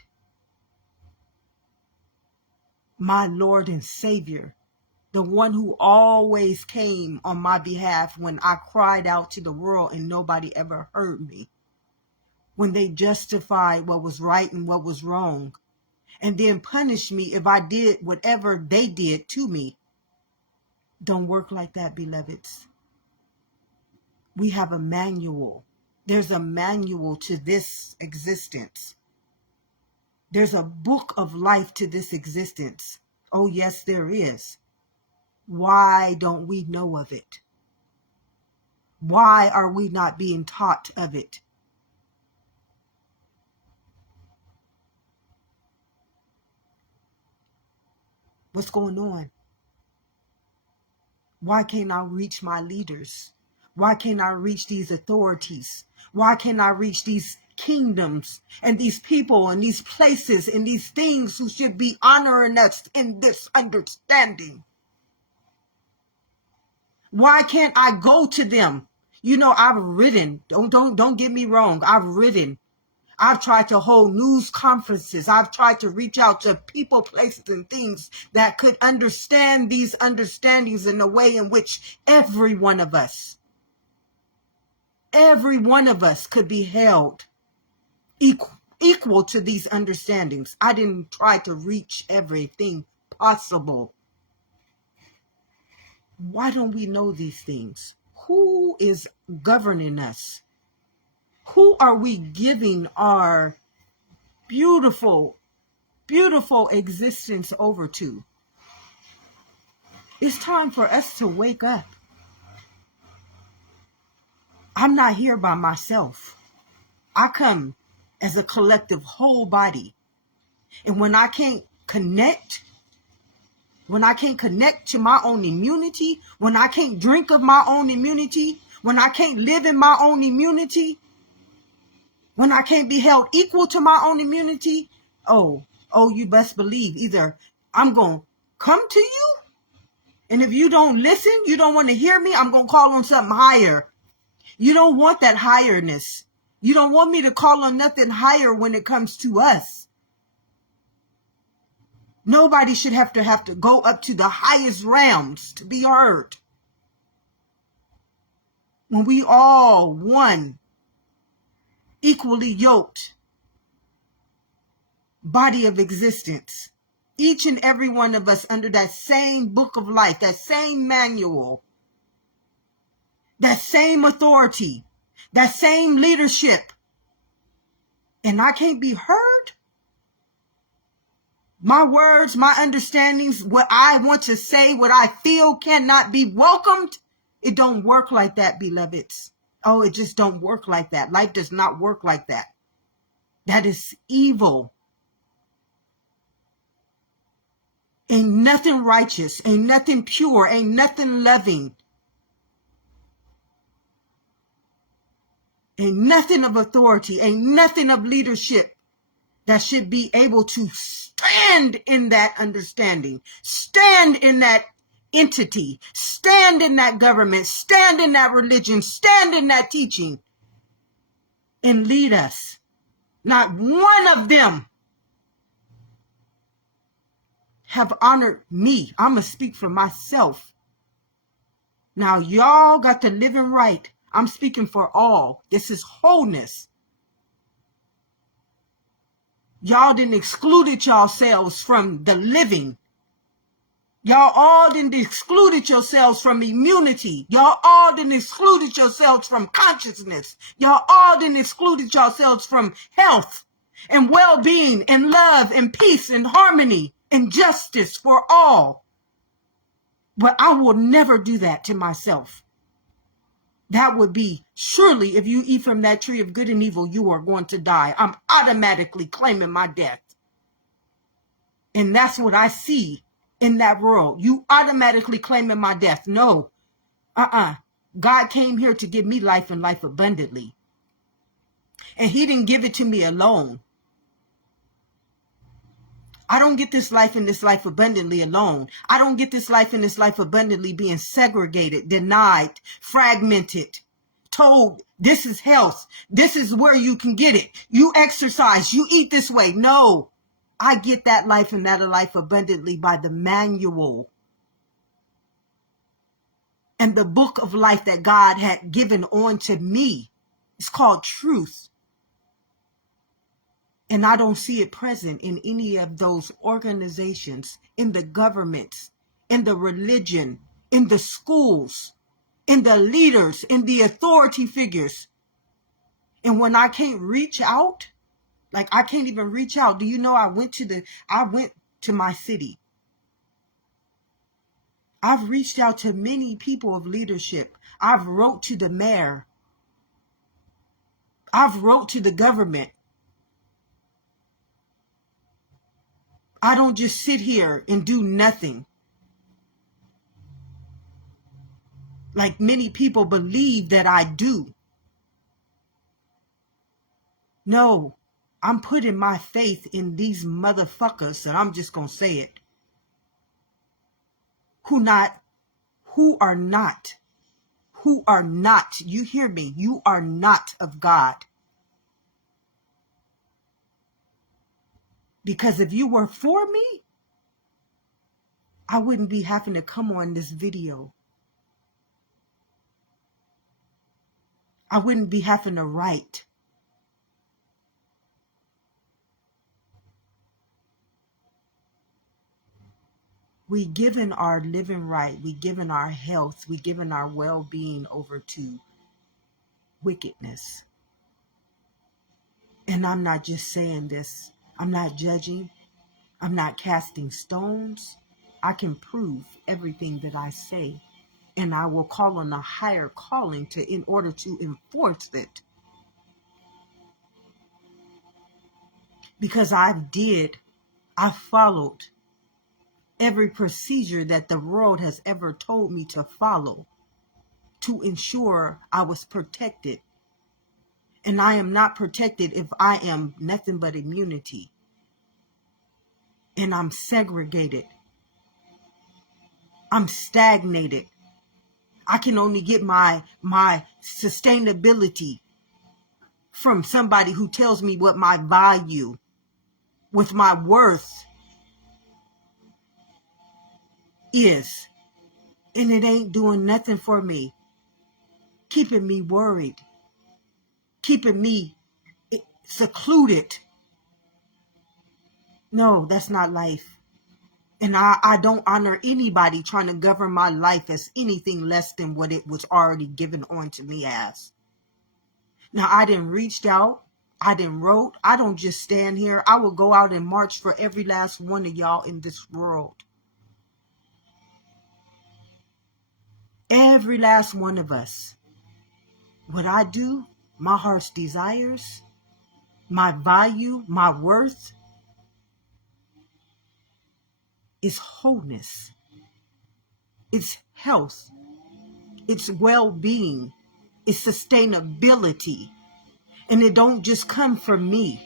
my Lord and Savior, the one who always came on my behalf when I cried out to the world and nobody ever heard me. When they justified what was right and what was wrong, and then punished me if I did whatever they did to me. Don't work like that, beloveds. We have a manual. There's a manual to this existence. There's a book of life to this existence. Oh, yes, there is. Why don't we know of it? Why are we not being taught of it? What's going on? Why can't I reach my leaders? Why can't I reach these authorities? Why can't I reach these kingdoms and these people and these places and these things who should be honoring us in this understanding? Why can't I go to them? You know, I've written, don't get me wrong, I've written. I've tried to hold news conferences. I've tried to reach out to people, places, and things that could understand these understandings in a way in which every one of us could be held equal to these understandings. I didn't try to reach everything possible. Why don't we know these things? Who is governing us? Who are we giving our beautiful, beautiful existence over to? It's time for us to wake up. I'm not here by myself. I come as a collective whole body. And when I can't connect to my own immunity, when I can't drink of my own immunity, when I can't live in my own immunity, when I can't be held equal to my own immunity, oh, Oh, you best believe either I'm going to come to you, and if you don't listen, you don't want to hear me, I'm going to call on something higher. You don't want that higherness. You don't want me to call on nothing higher when it comes to us. Nobody should have to go up to the highest realms to be heard. When we all one, equally yoked body of existence, each and every one of us under that same book of life, that same manual, that same authority, that same leadership, and I can't be heard? My words, my understandings, what I want to say, what I feel cannot be welcomed? It don't work like that, beloveds. Oh, it just don't work like that. Life does not work like that. That is evil. Ain't nothing righteous, ain't nothing pure, ain't nothing loving, ain't nothing of authority, ain't nothing of leadership that should be able to stand in that understanding, stand in that entity, stand in that government, stand in that religion, stand in that teaching, and lead us. Not one of them have honored me. I'm going to speak for myself. Now, y'all got the living right. I'm speaking for all. This is wholeness. Y'all didn't excluded yourselves from the living. Y'all all didn't excluded yourselves from immunity. Y'all all didn't excluded yourselves from consciousness. Y'all all didn't excluded yourselves from health and well-being and love and peace and harmony and justice for all. But I will never do that to myself. That would be, surely if you eat from that tree of good and evil, you are going to die. I'm automatically claiming my death. And that's what I see in that world. You automatically claiming my death. No. God came here to give me life and life abundantly. And he didn't give it to me alone. I don't get this life and this life abundantly alone. I don't get this life and this life abundantly being segregated, denied, fragmented, told this is health. This is where you can get it. You exercise, you eat this way. No, I get that life and that life abundantly by the manual and the book of life that God had given on to me. It's called truth. And I don't see it present in any of those organizations, in the governments, in the religion, in the schools, in the leaders, in the authority figures. And when I can't reach out, like I can't even reach out. Do you know I went to my city. I've reached out to many people of leadership. I've wrote to the mayor. I've wrote to the government. I don't just sit here and do nothing. Like many people believe that I do. No, I'm putting my faith in these motherfuckers, and I'm just going to say it, who are not, you hear me, you are not of God. Because if you were for me, I wouldn't be having to come on this video. I wouldn't be having to write. We given our living right, we given our health, we given our well-being over to wickedness. And I'm not just saying this. I'm not judging. I'm not casting stones. I can prove everything that I say. And I will call on a higher calling in order to enforce it. Because I followed every procedure that the world has ever told me to follow to ensure I was protected. And I am not protected if I am nothing but immunity. and I'm segregated. I'm stagnated. I can only get my sustainability from somebody who tells me what my value, with my worth is. And it ain't doing nothing for me. Keeping me worried. Keeping me secluded. No, that's not life. And I don't honor anybody trying to govern my life as anything less than what it was already given on to me as. Now, I didn't reach out. I didn't wrote. I don't just stand here. I will go out and march for every last one of y'all in this world. Every last one of us. What I do, my heart's desires, my value, my worth is wholeness. It's health. It's well-being. It's sustainability. And it don't just come from me.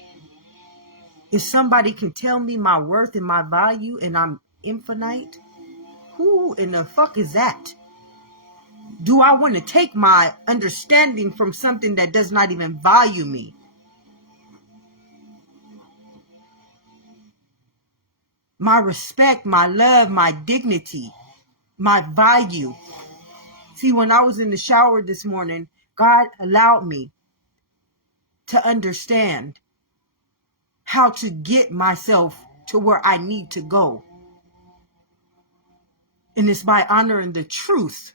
If somebody can tell me my worth and my value and I'm infinite, who in the fuck is that? Do I want to take my understanding from something that does not even value me? My respect, my love, my dignity, my value. See, when I was in the shower this morning, God allowed me to understand how to get myself to where I need to go. And it's by honoring the truth.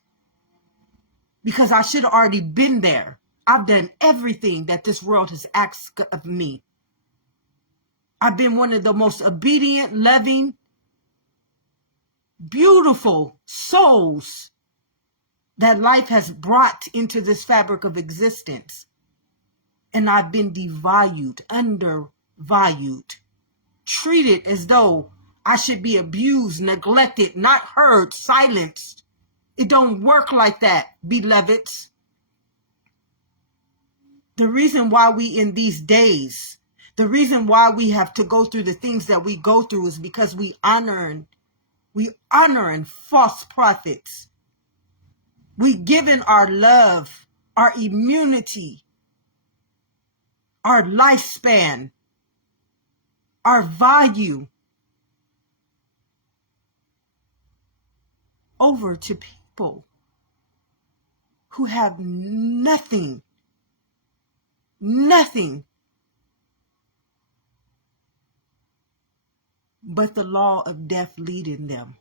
Because I should have already been there. I've done everything that this world has asked of me. I've been one of the most obedient, loving, beautiful souls that life has brought into this fabric of existence. And I've been devalued, undervalued, treated as though I should be abused, neglected, not heard, silenced. It don't work like that, beloveds. The reason why we in these days, the reason why we have to go through the things that we go through is because we honor false prophets. We given our love, our immunity, our lifespan, our value over to people who have nothing but the law of death leading them.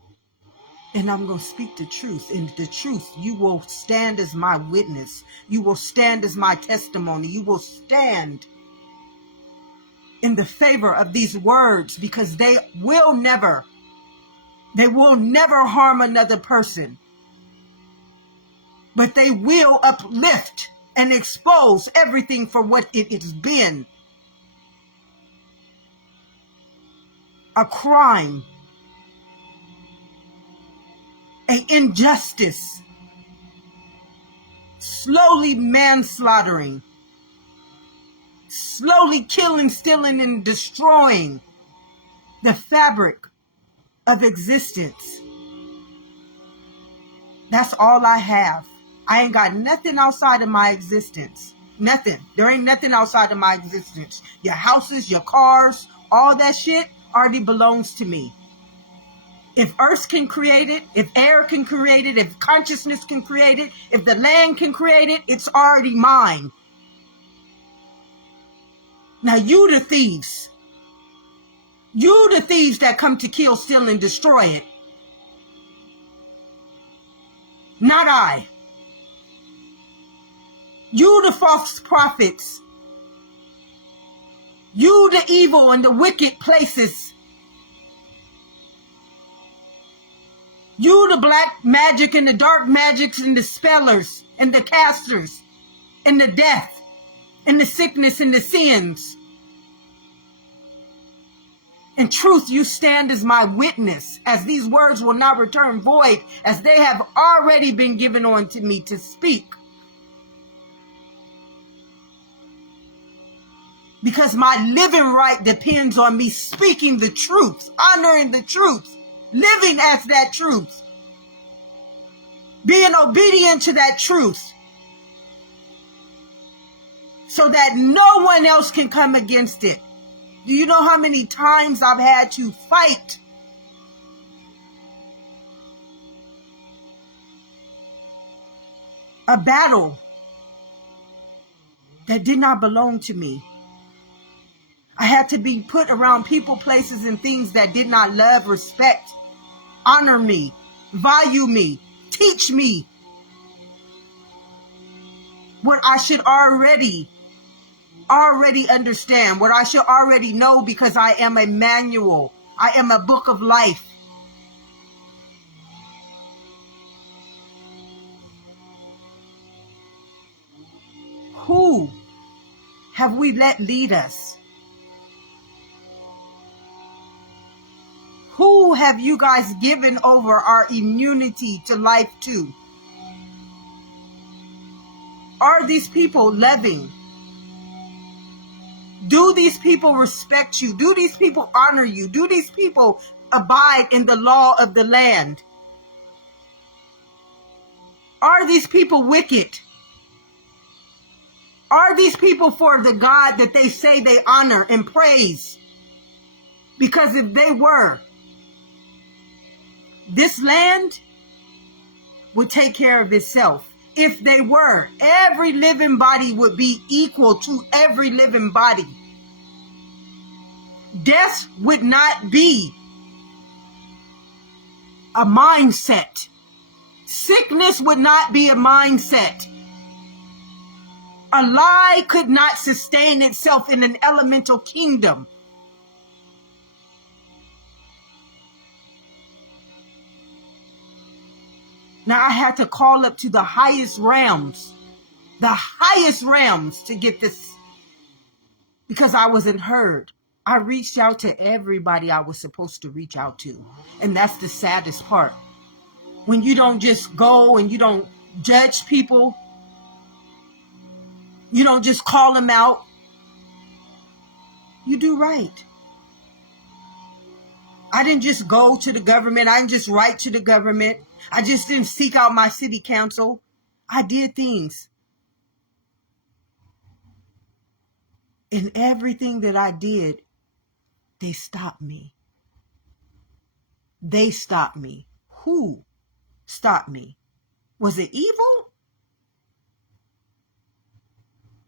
And I'm going to speak the truth. And the truth, you will stand as my witness. You will stand as my testimony. You will stand in the favor of these words, because they will never harm another person. But they will uplift and expose everything for what it has been. A crime, an injustice, slowly manslaughtering, slowly killing, stealing, and destroying the fabric of existence. That's all I have. I ain't got nothing outside of my existence. Nothing. There ain't nothing outside of my existence. Your houses, your cars, all that shit already belongs to me. If earth can create it, if air can create it, if consciousness can create it, if the land can create it, it's already mine. Now you the thieves. You the thieves that come to kill, steal, and destroy it. Not I. You the false prophets. You the evil and the wicked places. You the black magic and the dark magics and the spellers and the casters and the death and the sickness and the sins. In truth, you stand as my witness, as these words will not return void, as they have already been given unto me to speak. Because my living right depends on me speaking the truth, honoring the truth, living as that truth, being obedient to that truth, so that no one else can come against it. Do you know how many times I've had to fight a battle that did not belong to me? I had to be put around people, places, and things that did not love, respect, honor me, value me, teach me what I should already understand, what I should already know, because I am a manual. I am a book of life. Who have we let lead us? Who have you guys given over our immunity to life to? Are these people loving? Do these people respect you? Do these people honor you? Do these people abide in the law of the land? Are these people wicked? Are these people for the God that they say they honor and praise? Because if they were, this land would take care of itself. If they were, every living body would be equal to every living body. Death would not be a mindset. Sickness would not be a mindset. A lie could not sustain itself in an elemental kingdom. Now I had to call up to the highest realms to get this, because I wasn't heard. I reached out to everybody I was supposed to reach out to. And that's the saddest part. When you don't just go and you don't judge people, you don't just call them out, you do right. I didn't just go to the government. I didn't just write to the government. I just didn't seek out my city council. I did things. And everything that I did, they stopped me. They stopped me. Who stopped me? Was it evil?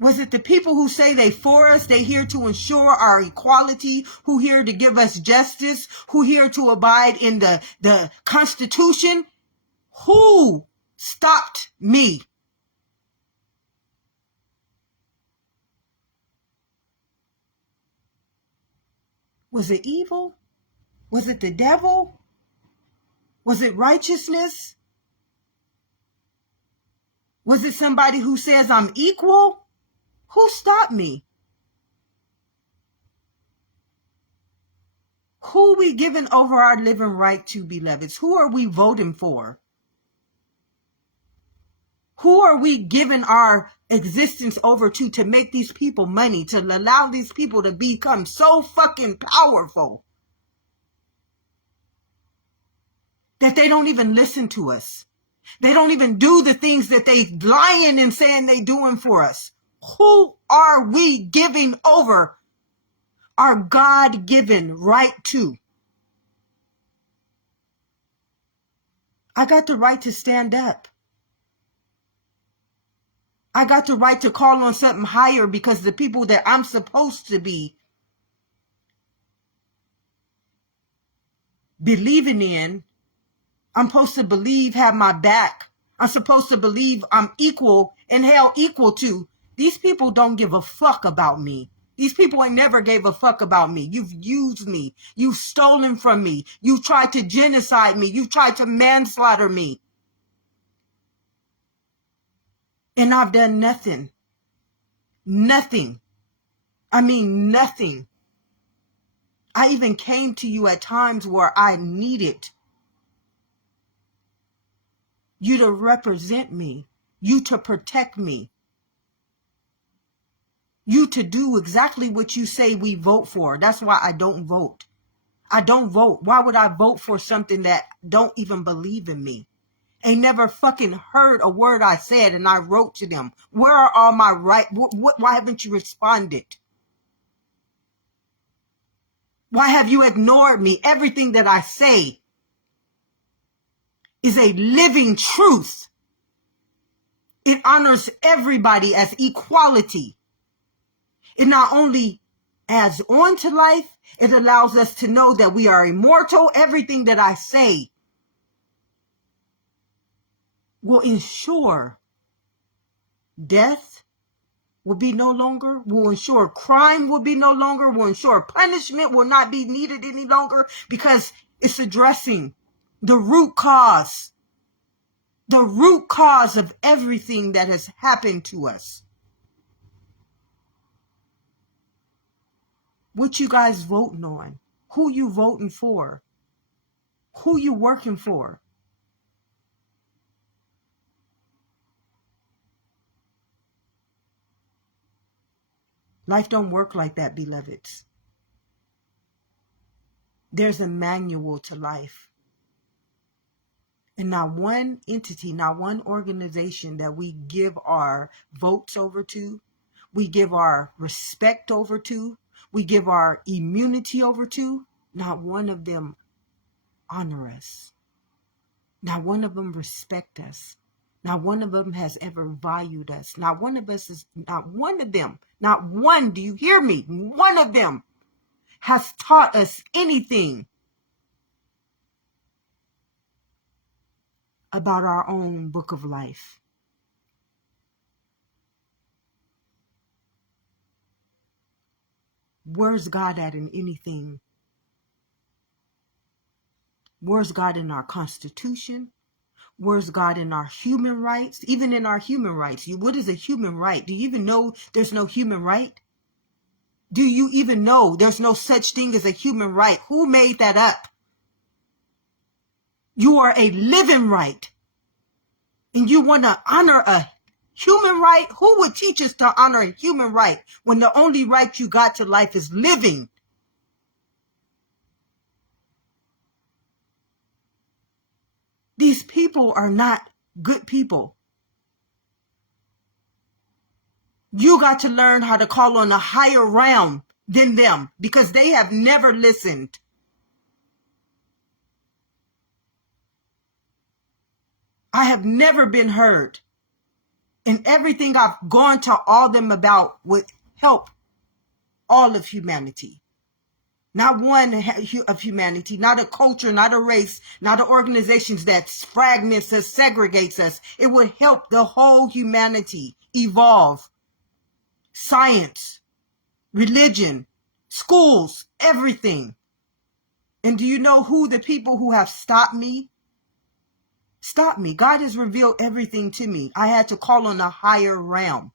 Was it the people who say they for us, they here to ensure our equality, who here to give us justice, who here to abide in the Constitution? Who stopped me? Was it evil? Was it the devil? Was it righteousness? Was it somebody who says I'm equal? Who stopped me? Who are we giving over our living right to, beloveds? Who are we voting for? Who are we giving our existence over to make these people money, to allow these people to become so fucking powerful that they don't even listen to us? They don't even do the things that they lying and saying they doing for us. Who are we giving over our God-given right to? I got the right to stand up. I got the right to call on something higher, because the people that I'm supposed to be believing in, I'm supposed to believe have my back. I'm supposed to believe I'm equal and held equal to. These people don't give a fuck about me. These people ain't never gave a fuck about me. You've used me. You've stolen from me. You've tried to genocide me. You've tried to manslaughter me. And I've done nothing. Nothing. I mean, nothing. I even came to you at times where I needed you to represent me, you to protect me. you to do exactly what you say we vote for. That's why I don't vote. I don't vote. Why would I vote for something that don't even believe in me? Ain't never fucking heard a word I said, and I wrote to them. Where are all my right? Why haven't you responded? Why have you ignored me? Everything that I say is a living truth. It honors everybody as equality. It not only adds on to life, it allows us to know that we are immortal. Everything that I say will ensure death will be no longer, will ensure crime will be no longer, will ensure punishment will not be needed any longer, because it's addressing the root cause of everything that has happened to us. What you guys voting on? Who you voting for? Who you working for? Life don't work like that, beloveds. There's a manual to life. And not one entity, not one organization that we give our votes over to, we give our respect over to, we give our immunity over to, not one of them honor us. Not one of them respect us. Not one of them has ever valued us. Not one of us is, not one of them, not one, do you hear me? One of them has taught us anything about our own book of life. Where's God at in anything? Where's God in our Constitution? Where's God in our human rights? Even in our human rights. What is a human right? Do you even know there's no human right? Do you even know there's no such thing as a human right? Who made that up? You are a living right. And you want to honor a human right? Who would teach us to honor a human right when the only right you got to life is living? These people are not good people. You got to learn how to call on a higher realm than them, because they have never listened. I have never been heard. And everything I've gone to all them about would help all of humanity. Not one of humanity, not a culture, not a race, not an organization that fragments us, segregates us. It would help the whole humanity evolve. Science, religion, schools, everything. And do you know who the people who have stopped me? Stop me. God has revealed everything to me. I had to call on a higher realm.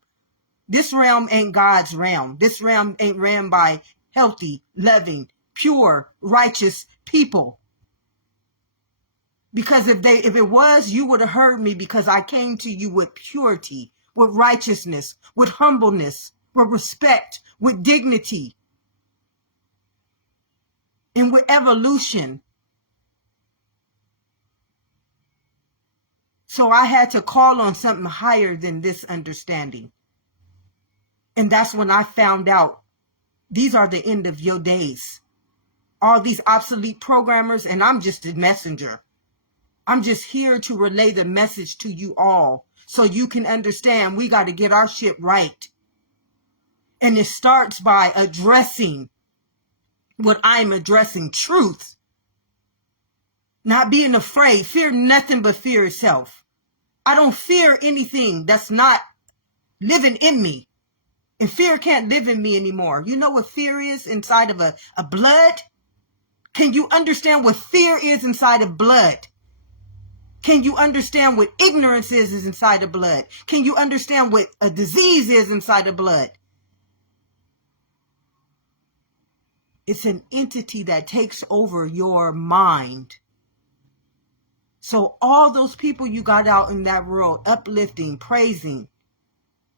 This realm ain't God's realm. This realm ain't ran by healthy, loving, pure, righteous people. Because if it was, you would have heard me, because I came to you with purity, with righteousness, with humbleness, with respect, with dignity, and with evolution. So I had to call on something higher than this understanding. And that's when I found out these are the end of your days. All these obsolete programmers, and I'm just a messenger. I'm just here to relay the message to you all so you can understand we got to get our shit right. And it starts by addressing what I'm addressing, truth. Not being afraid. Fear nothing but fear itself. I don't fear anything that's not living in me. And fear can't live in me anymore. You know what fear is inside of a blood? Can you understand what fear is inside of blood? Can you understand what ignorance is inside of blood? Can you understand what a disease is inside of blood? It's an entity that takes over your mind. So all those people you got out in that world, uplifting, praising,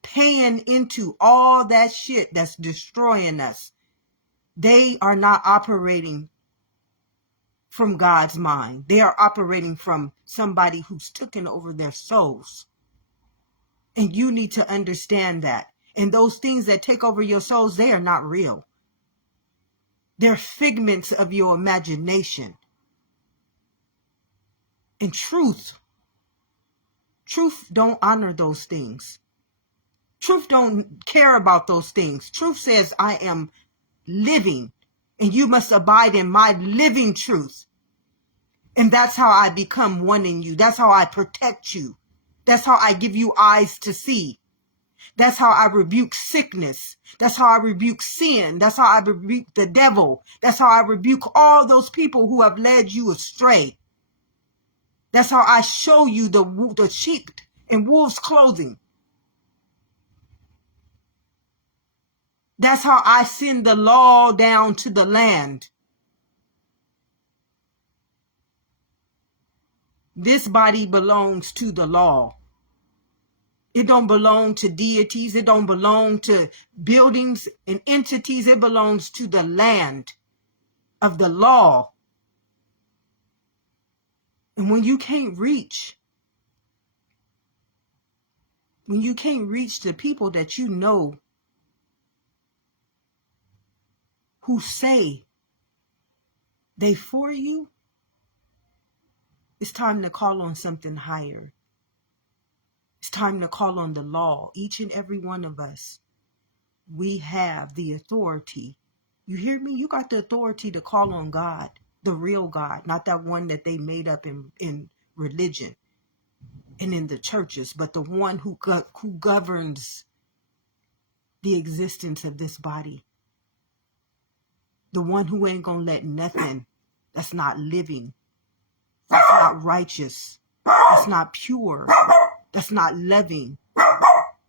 paying into all that shit that's destroying us. They are not operating from God's mind. They are operating from somebody who's taken over their souls. And you need to understand that. And those things that take over your souls, they are not real. They're figments of your imagination. And truth don't honor those things. Truth don't care about those things. Truth says, I am living, and you must abide in my living truth. And that's how I become one in you. That's how I protect you. That's how I give you eyes to see. That's how I rebuke sickness. That's how I rebuke sin. That's how I rebuke the devil. That's how I rebuke all those people who have led you astray. That's how I show you the sheep in wolf's clothing. That's how I send the law down to the land. This body belongs to the law. It don't belong to deities. It don't belong to buildings and entities. It belongs to the land of the law. And when you can't reach the people that you know who say they for you, it's time to call on something higher. It's time to call on the law. Each and every one of us, we have the authority. You hear me? You got the authority to call on God, the real God, not that one that they made up in religion and in the churches, but the one who governs the existence of this body. The one who ain't gonna let nothing that's not living, that's not righteous, that's not pure, that's not loving,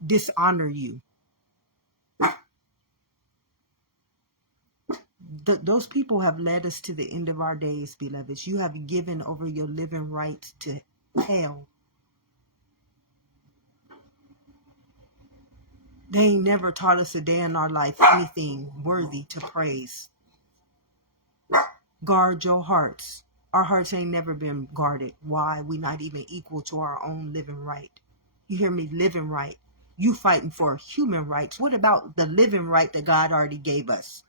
dishonor you. Those people have led us to the end of our days, beloveds. You have given over your living rights to hell. They ain't never taught us a day in our life anything worthy to praise. Guard your hearts. Our hearts ain't never been guarded. Why? We not even equal to our own living right. You hear me? Living right. You fighting for human rights. What about the living right that God already gave us?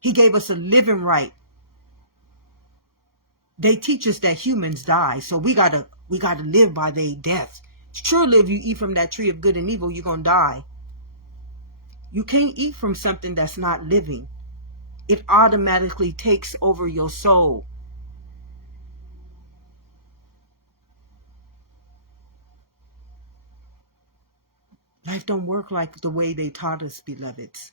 He gave us a living right. They teach us that humans die, so we gotta live by their death. Surely if you eat from that tree of good and evil, you're gonna die. You can't eat from something that's not living. It automatically takes over your soul. Life don't work like the way they taught us, beloveds.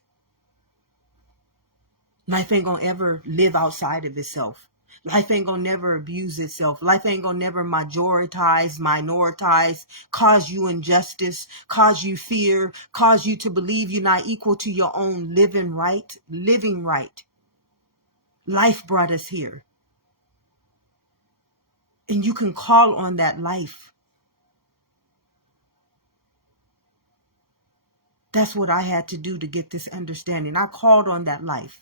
Life ain't gonna ever live outside of itself. Life ain't gonna never abuse itself. Life ain't gonna never minoritize, cause you injustice, cause you fear, cause you to believe you're not equal to your own living right. Life brought us here. And you can call on that life. That's what I had to do to get this understanding. I called on that life.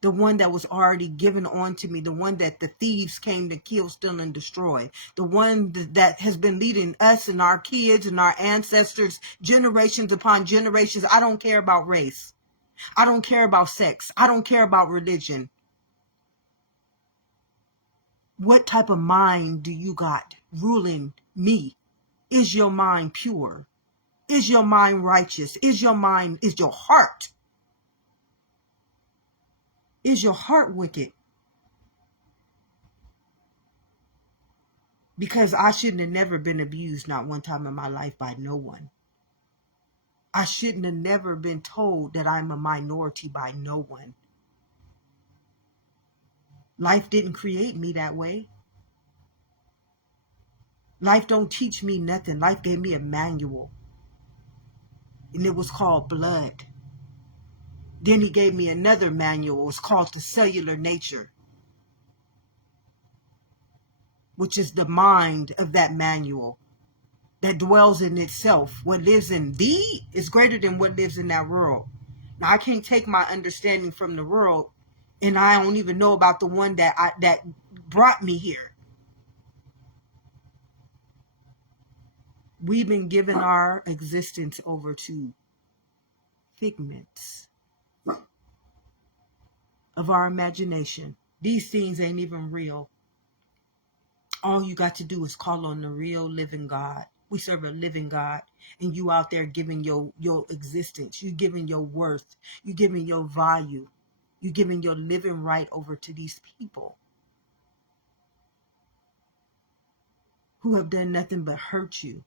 The one that was already given on to me, the one that the thieves came to kill, steal, and destroy, the one that has been leading us and our kids and our ancestors generations upon generations. I don't care about race. I don't care about sex. I don't care about religion. What type of mind do you got ruling me? Is your mind pure? Is your mind righteous? Is your heart? Is your heart wicked? Because I shouldn't have never been abused not one time in my life by no one. I shouldn't have never been told that I'm a minority by no one. Life didn't create me that way. Life don't teach me nothing. Life gave me a manual. And it was called blood. Then he gave me another manual. It was called the cellular nature, which is the mind of that manual. that dwells in itself. What lives in thee is greater than what lives in that world. Now, I can't take my understanding from the world, and I don't even know about the one that brought me here. We've been given our existence over to figments of our imagination. These things ain't even real. All you got to do is call on the real living God. We serve a living God, and you out there giving your existence, you giving your worth, you giving your value, you giving your living right over to these people who have done nothing but hurt you,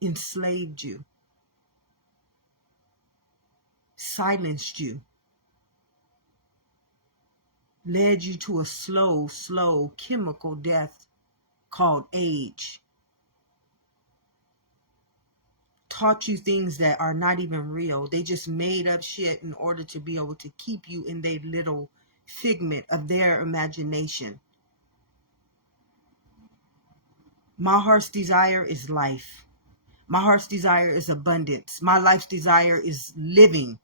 enslaved you, silenced you, led you to a slow chemical death called age, taught you things that are not even real. They just made up shit in order to be able to keep you in their little figment of their imagination. My heart's desire is life. My heart's desire is abundance. My life's desire is living.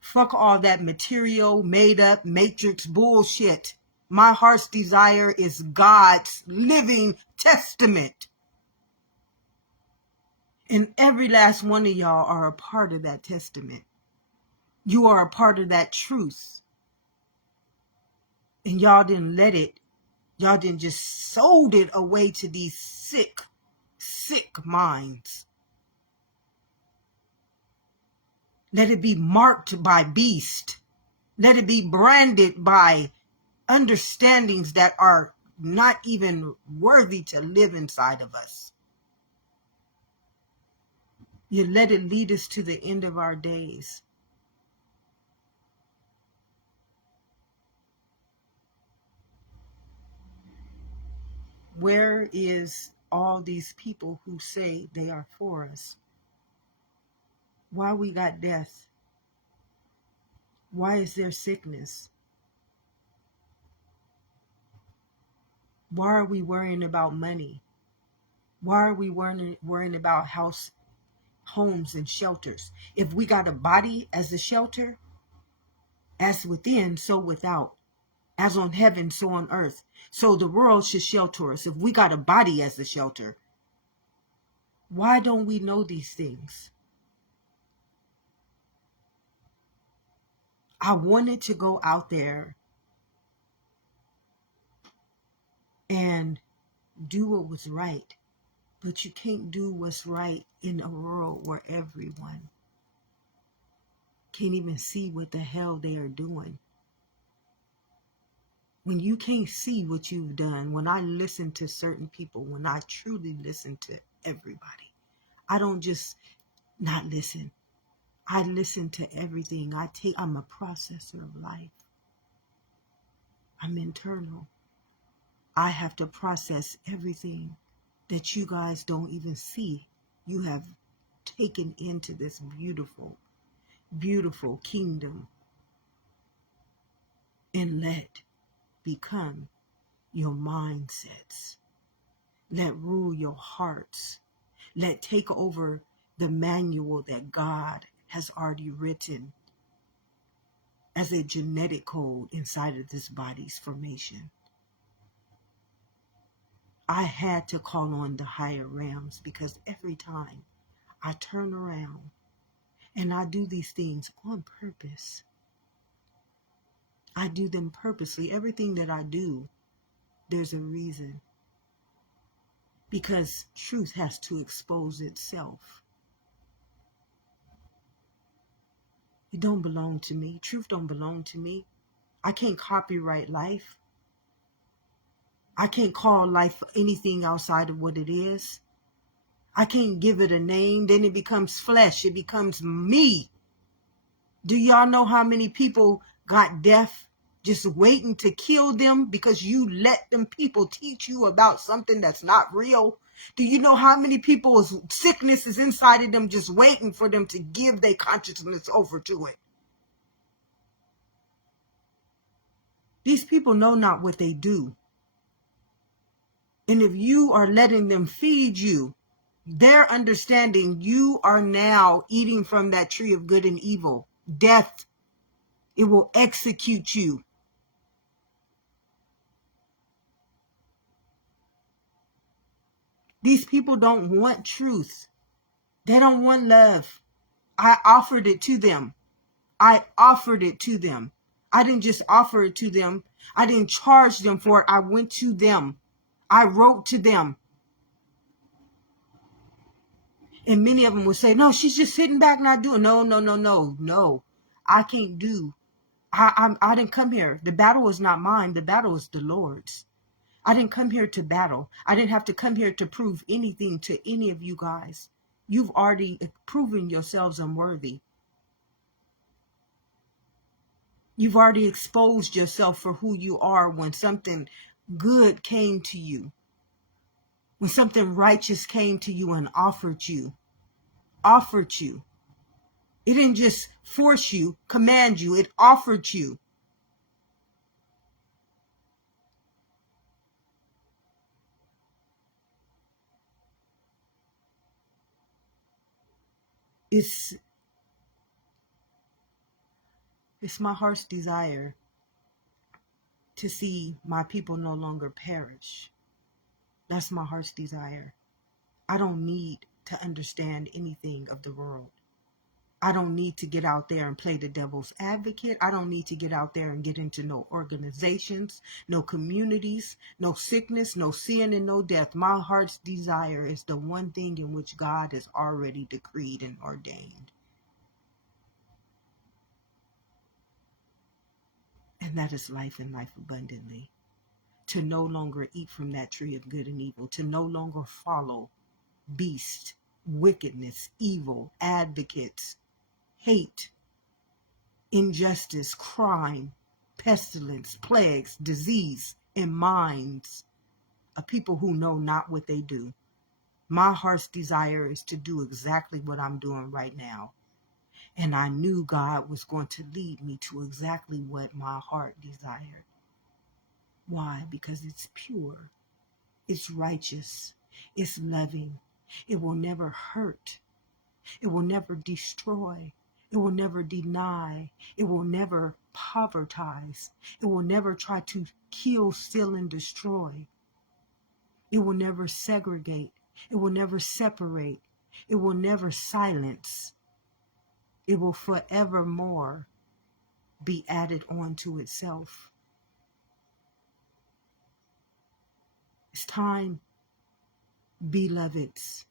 Fuck all that material, made up, matrix bullshit. My heart's desire is God's living testament. And every last one of y'all are a part of that testament. You are a part of that truth. And y'all didn't let it. Y'all didn't just sold it away to these sick minds. Let it be marked by beast. Let it be branded by understandings that are not even worthy to live inside of us. You let it lead us to the end of our days. Where is all these people who say they are for us? Why we got death? Why is there sickness? Why are we worrying about money? Why are we worrying about homes and shelters? If we got a body as a shelter, as within, so without. As on heaven, so on earth. So the world should shelter us. If we got a body as a shelter, why don't we know these things? I wanted to go out there and do what was right. But you can't do what's right in a world where everyone can't even see what the hell they are doing. When you can't see what you've done, when I listen to certain people, when I truly listen to everybody, I don't just not listen. I listen to everything. I'm a processor of life. I'm internal. I have to process everything that you guys don't even see. You have taken into this beautiful, beautiful kingdom and let become your mindsets. Let rule your hearts. Let take over the manual that God has already written as a genetic code inside of this body's formation. I had to call on the higher realms because every time I turn around and I do these things on purpose, I do them purposely. Everything that I do, there's a reason. Because truth has to expose itself. It don't belong to me. Truth don't belong to me. I can't copyright life. I can't call life anything outside of what it is. I can't give it a name. Then it becomes flesh. It becomes me. Do y'all know how many people got death just waiting to kill them because you let them people teach you about something that's not real? Do you know how many people's sickness is inside of them just waiting for them to give their consciousness over to it? These people know not what they do. And if you are letting them feed you Their understanding, you are now eating from that tree of good and evil. Death, it will execute you. These people don't want truth. They don't want love. I offered it to them. I offered it to them. I didn't just offer it to them. I didn't charge them for it. I went to them. I wrote to them. And many of them would say, no, she's just sitting back not doing. No. I can't do. I didn't come here. The battle is not mine. The battle is the Lord's. I didn't come here to battle. I didn't have to come here to prove anything to any of you guys. You've already proven yourselves unworthy. You've already exposed yourself for who you are when something good came to you. When something righteous came to you and offered you. It didn't just force you, command you. It offered you. It's my heart's desire to see my people no longer perish. That's my heart's desire. I don't need to understand anything of the world. I don't need to get out there and play the devil's advocate. I don't need to get out there and get into no organizations, no communities, no sickness, no sin, and no death. My heart's desire is the one thing in which God has already decreed and ordained. And that is life and life abundantly. To no longer eat from that tree of good and evil. To no longer follow beast, wickedness, evil, advocates, hate, injustice, crime, pestilence, plagues, disease, and minds of people who know not what they do. My heart's desire is to do exactly what I'm doing right now. And I knew God was going to lead me to exactly what my heart desired. Why? Because it's pure, it's righteous, it's loving. It will never hurt. It will never destroy. It will never deny. It will never povertize. It will never try to kill, steal, and destroy. It will never segregate. It will never separate. It will never silence. It will forevermore be added on to itself. It's time, beloveds,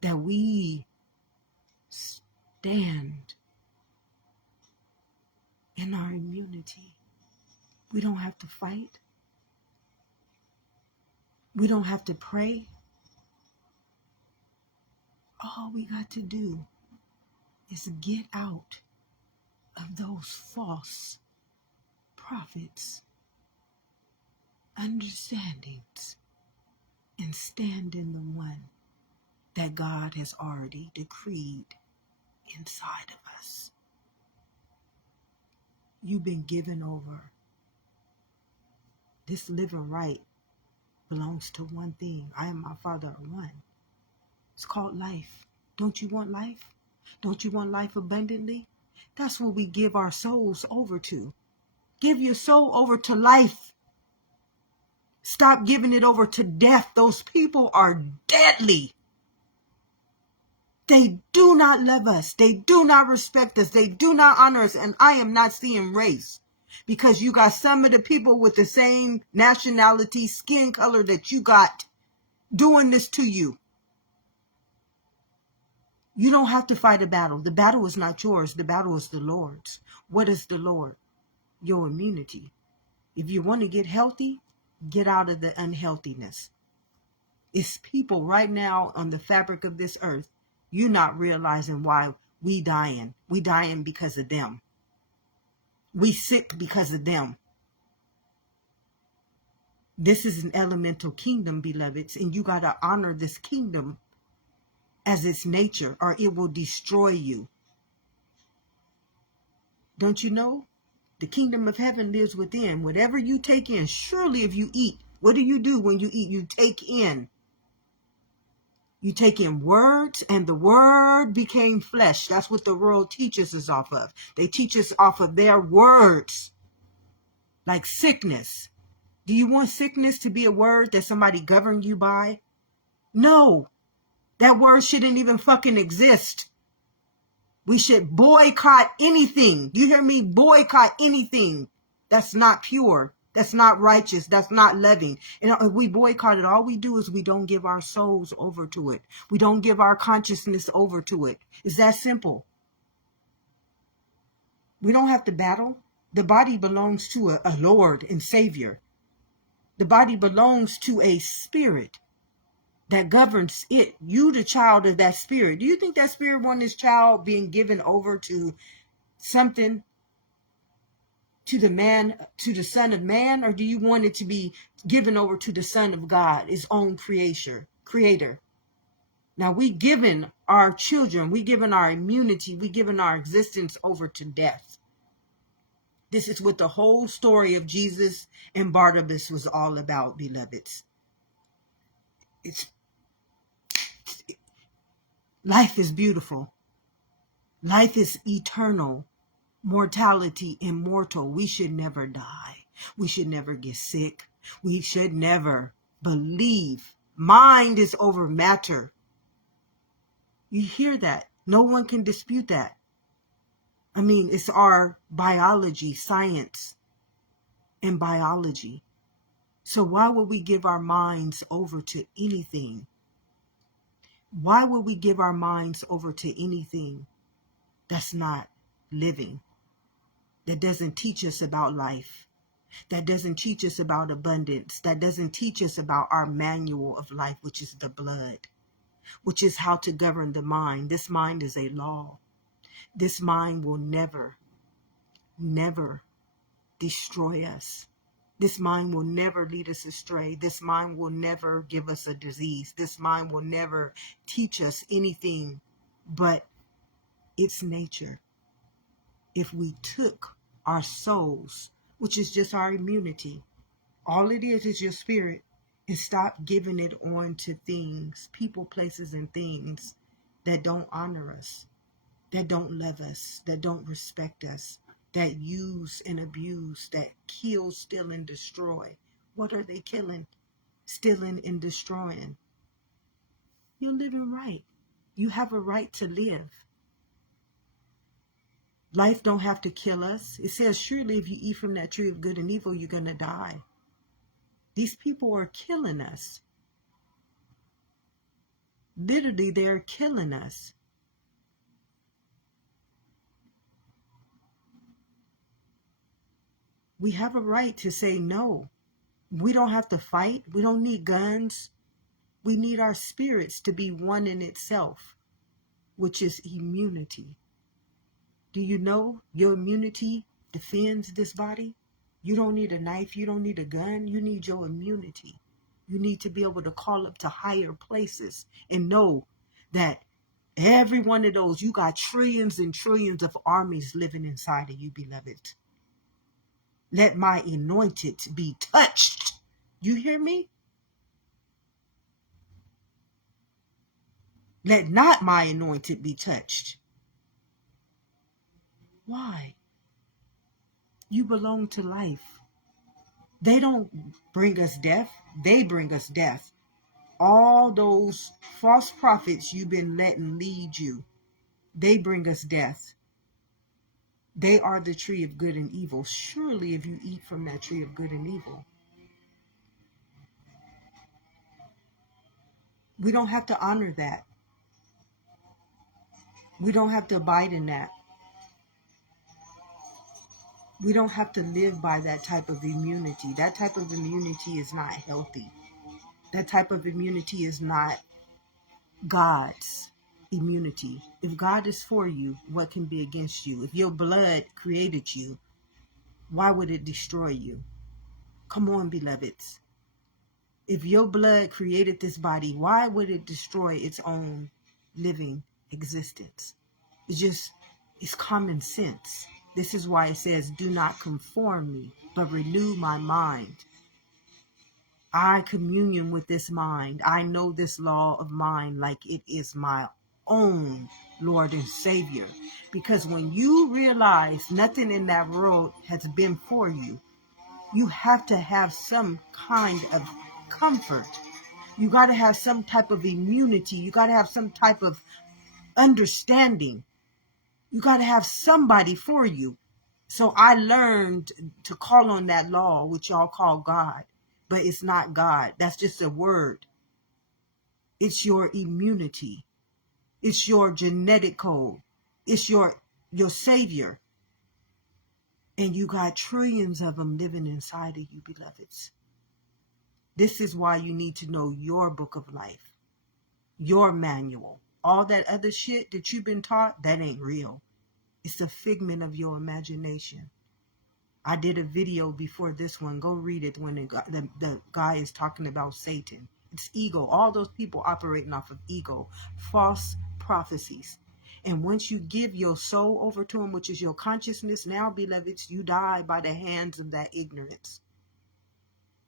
that we stand in our immunity. We don't have to fight. We don't have to pray. All we got to do is get out of those false prophets' understandings and stand in the one that God has already decreed inside of us. You've been given over. This living right belongs to one thing. I and my Father are one. It's called life. Don't you want life? Don't you want life abundantly? That's what we give our souls over to. Give your soul over to life. Stop giving it over to death. Those people are deadly. They do not love us. They do not respect us. They do not honor us. And I am not seeing race. Because you got some of the people with the same nationality, skin color that you got doing this to you. You don't have to fight a battle. The battle is not yours. The battle is the Lord's. What is the Lord? Your immunity. If you want to get healthy, get out of the unhealthiness. It's people right now on the fabric of this earth. You're not realizing why we dying. We dying because of them. We sick because of them. This is an elemental kingdom, beloveds, and you got to honor this kingdom as its nature, or it will destroy you. Don't you know? The kingdom of heaven lives within. Whatever you take in, surely if you eat, what do you do when you eat? You take in. You take in words, and the word became flesh. That's what the world teaches us off of. They teach us off of their words, like sickness. Do you want sickness to be a word that somebody governed you by? No, that word shouldn't even fucking exist. We should boycott anything. You hear me? Boycott anything that's not pure, that's not righteous, that's not loving. And if we boycott it, all we do is we don't give our souls over to it. We don't give our consciousness over to it. It's that simple. We don't have to battle. The body belongs to a Lord and Savior. The body belongs to a spirit that governs it. You, the child of that spirit. Do you think that spirit wanted his child being given over to something, to the man, to the Son of Man, or do you want it to be given over to the Son of God, his own creator? Now we given our children, we given our immunity, we given our existence over to death. This is what the whole story of Jesus and Barnabas was all about, beloveds. Life is beautiful. Life is eternal. Mortality immortal. We should never die. We should never get sick. We should never believe. Mind is over matter. You hear that? No one can dispute that. I mean, it's our biology, science, and biology. So why would we give our minds over to anything? Why would we give our minds over to anything that's not living? That doesn't teach us about life, that doesn't teach us about abundance, that doesn't teach us about our manual of life, which is the blood, which is how to govern the mind. This mind is a law. This mind will never, never destroy us. This mind will never lead us astray. This mind will never give us a disease. This mind will never teach us anything but its nature. If we took our souls, which is just our immunity, all it is your spirit, and stop giving it on to things, people, places, and things that don't honor us, that don't love us, that don't respect us, that use and abuse, that kill, steal, and destroy. What are they killing, stealing, and destroying? You're living right. You have a right to live. Life don't have to kill us. It says, surely if you eat from that tree of good and evil, you're going to die. These people are killing us. Literally, they're killing us. We have a right to say no. We don't have to fight. We don't need guns. We need our spirits to be one in itself, which is immunity. Do you know your immunity defends this body? You don't need a knife. You don't need a gun. You need your immunity. You need to be able to call up to higher places and know that every one of those, you got trillions and trillions of armies living inside of you, beloved. Let my anointed be touched. You hear me? Let not my anointed be touched. Why? You belong to life. They don't bring us death. They bring us death. All those false prophets you've been letting lead you, they bring us death. They are the tree of good and evil. Surely if you eat from that tree of good and evil. We don't have to honor that. We don't have to abide in that. We don't have to live by that type of immunity. That type of immunity is not healthy. That type of immunity is not God's immunity. If God is for you, what can be against you? If your blood created you, why would it destroy you? Come on, beloveds. If your blood created this body, why would it destroy its own living existence? It's common sense. This is why it says, do not conform me, but renew my mind. I communion with this mind. I know this law of mind like it is my own Lord and Savior. Because when you realize nothing in that world has been for you, you have to have some kind of comfort. You got to have some type of immunity. You got to have some type of understanding. You got to have somebody for you. So I learned to call on that law, which y'all call God, but it's not God. That's just a word. It's your immunity. It's your genetic code. It's your savior. And you got trillions of them living inside of you, beloveds. This is why you need to know your book of life, your manual. All that other shit that you've been taught, that ain't real. It's a figment of your imagination. I did a video before this one. Go read it when the guy is talking about Satan. It's ego. All those people operating off of ego. False prophecies. And once you give your soul over to him, which is your consciousness, now, beloveds, you die by the hands of that ignorance.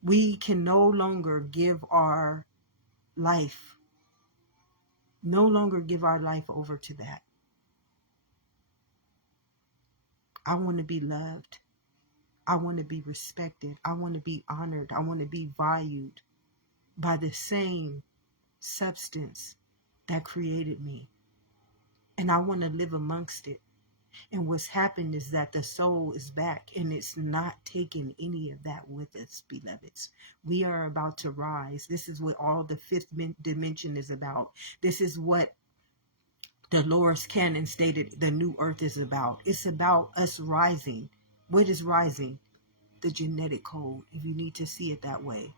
We can no longer give our life, over to that. I want to be loved. I want to be respected. I want to be honored. I want to be valued by the same substance that created me. And I want to live amongst it. And what's happened is that the soul is back, and it's not taking any of that with us, beloveds. We are about to rise. This is what all the fifth dimension is about. This is what Dolores Cannon stated the new earth is about. It's about us rising. What is rising? The genetic code, if you need to see it that way.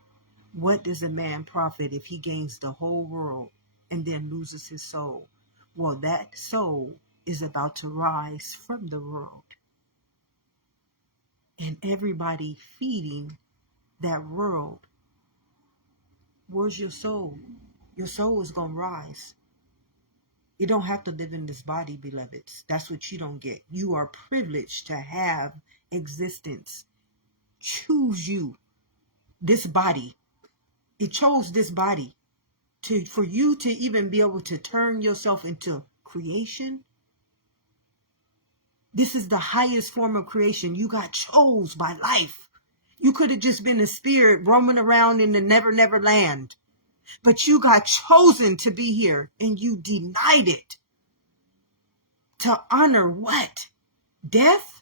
What does a man profit if he gains the whole world and then loses his soul? Well, that soul is about to rise from the world. And everybody feeding that world. Where's your soul? Your soul is going to rise. You don't have to live in this body, beloveds. That's what you don't get. You are privileged to have existence. Choose you. This body. It chose this body. For you to even be able to turn yourself into creation. This is the highest form of creation. You got chose by life. You could have just been a spirit roaming around in the never land. But you got chosen to be here, and you denied it. To honor what? Death?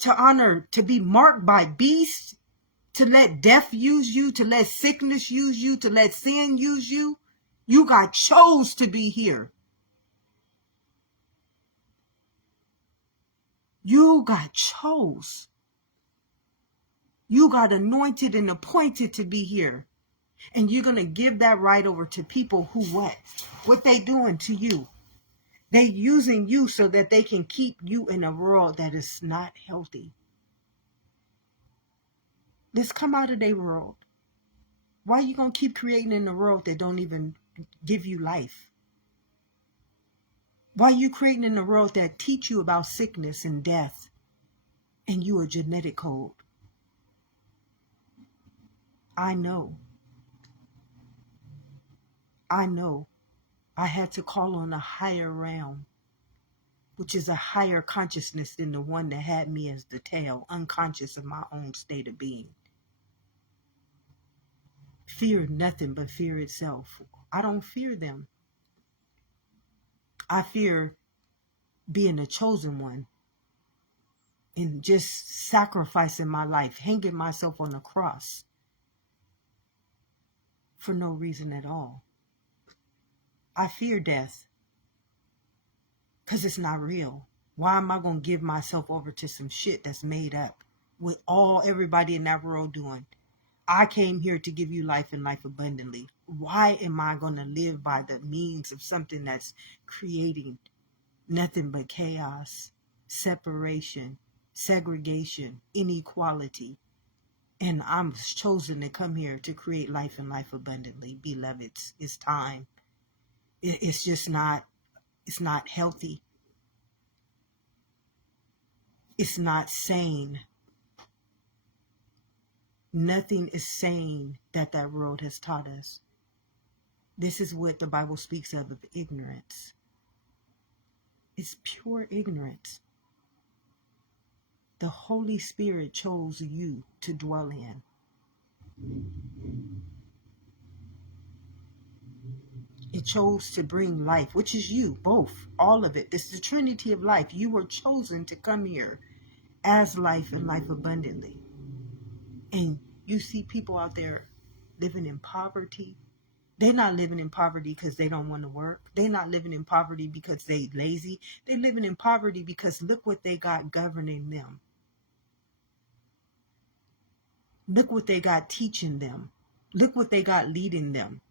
To honor, to be marked by beasts? To let death use you? To let sickness use you? To let sin use you? You got chose to be here. You got chose. You got anointed and appointed to be here. And you're going to give that right over to people who what? What they doing to you? They using you so that they can keep you in a world that is not healthy. Let's come out of their world. Why are you going to keep creating in a world that don't even give you life? Why are you creating in a world that teach you about sickness and death? And you a genetic code. I know. I had to call on a higher realm, which is a higher consciousness than the one that had me as the tail, unconscious of my own state of being. Fear nothing but fear itself. I don't fear them. I fear being a chosen one and just sacrificing my life, hanging myself on a cross for no reason at all. I fear death because it's not real. Why am I going to give myself over to some shit that's made up with everybody in that world doing? I came here to give you life and life abundantly. Why am I going to live by the means of something that's creating nothing but chaos, separation, segregation, inequality? And I'm chosen to come here to create life and life abundantly. Beloveds, it's time. It's just not, it's not healthy. It's not sane. Nothing is sane that world has taught us. This is what the Bible speaks of ignorance. It's pure ignorance. The Holy Spirit chose you to dwell in. It chose to bring life, which is you, both, all of it. This is the Trinity of life. You were chosen to come here as life and life abundantly. And you see people out there living in poverty. They're not living in poverty because they don't want to work. They're not living in poverty because they lazy. They're living in poverty because look what they got governing them. Look what they got teaching them. Look what they got leading them.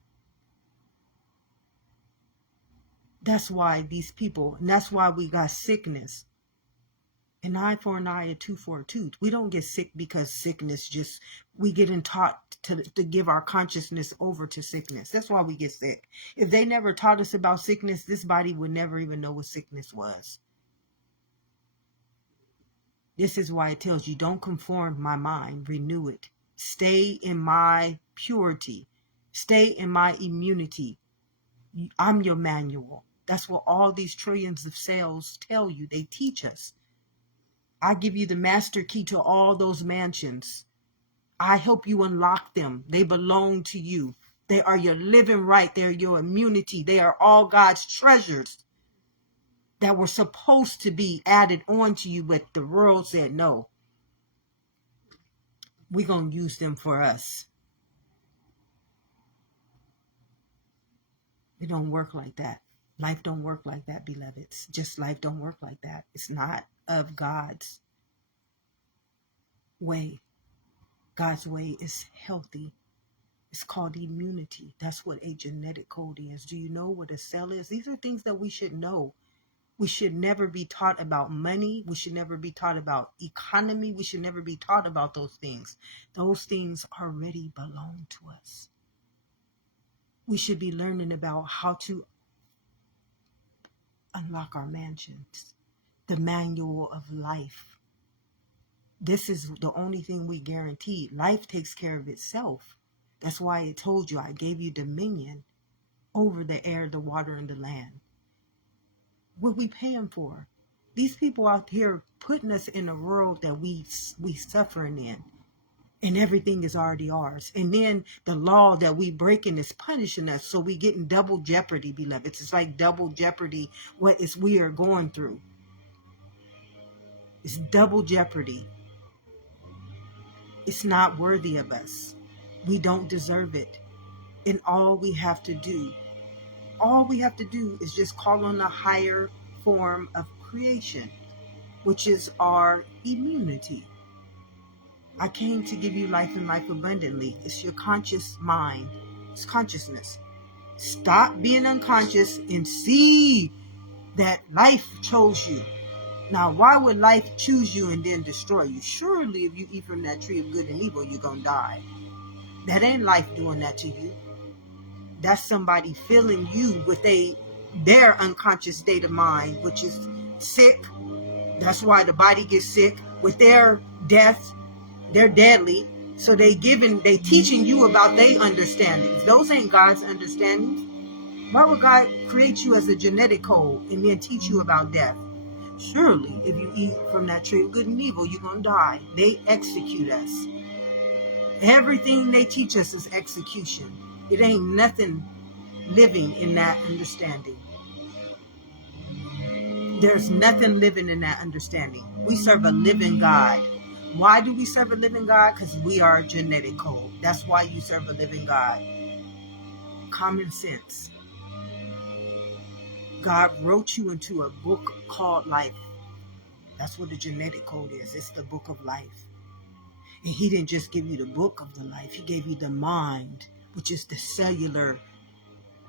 That's why these people, and that's why we got sickness. An eye for an eye, a tooth for a tooth. We don't get sick because sickness just, we get taught to give our consciousness over to sickness. That's why we get sick. If they never taught us about sickness, this body would never even know what sickness was. This is why it tells you, don't conform my mind, renew it. Stay in my purity. Stay in my immunity. I'm your manual. That's what all these trillions of cells tell you. They teach us. I give you the master key to all those mansions. I help you unlock them. They belong to you. They are your living right. They're your immunity. They are all God's treasures that were supposed to be added on to you, but the world said no. We're going to use them for us. It don't work like that. Life don't work like that, beloveds. Just life don't work like that. It's not of God's way. God's way is healthy. It's called immunity. That's what a genetic code is. Do you know what a cell is? These are things that we should know. We should never be taught about money. We should never be taught about economy. We should never be taught about those things. Those things already belong to us. We should be learning about how to unlock our mansions, the manual of life. This is the only thing we guarantee. Life takes care of itself. That's why it told you, I gave you dominion over the air, the water, and the land. What we paying for? These people out here putting us in a world that we suffering in, and everything is already ours. And then the law that we breaking is punishing us, so we getting double jeopardy, beloveds. It's like double jeopardy. What is we are going through? It's double jeopardy. It's not worthy of us. We don't deserve it. And all we have to do is just call on a higher form of creation, which is our immunity. I came to give you life and life abundantly. It's your conscious mind. It's consciousness. Stop being unconscious and see that life chose you. Now, why would life choose you and then destroy you? Surely if you eat from that tree of good and evil, you're going to die. That ain't life doing that to you. That's somebody filling you with their unconscious state of mind, which is sick. That's why the body gets sick. With their death, they're deadly. So they teaching you about their understandings. Those ain't God's understandings. Why would God create you as a genetic code and then teach you about death? Surely, if you eat from that tree of good and evil, you're going to die. They execute us. Everything they teach us is execution. It ain't nothing living in that understanding. There's nothing living in that understanding. We serve a living God. Why do we serve a living God? Because we are a genetic code. That's why you serve a living God. Common sense. God wrote you into a book called life. That's what the genetic code is. It's the book of life. And he didn't just give you the book of the life. He gave you the mind, which is the cellular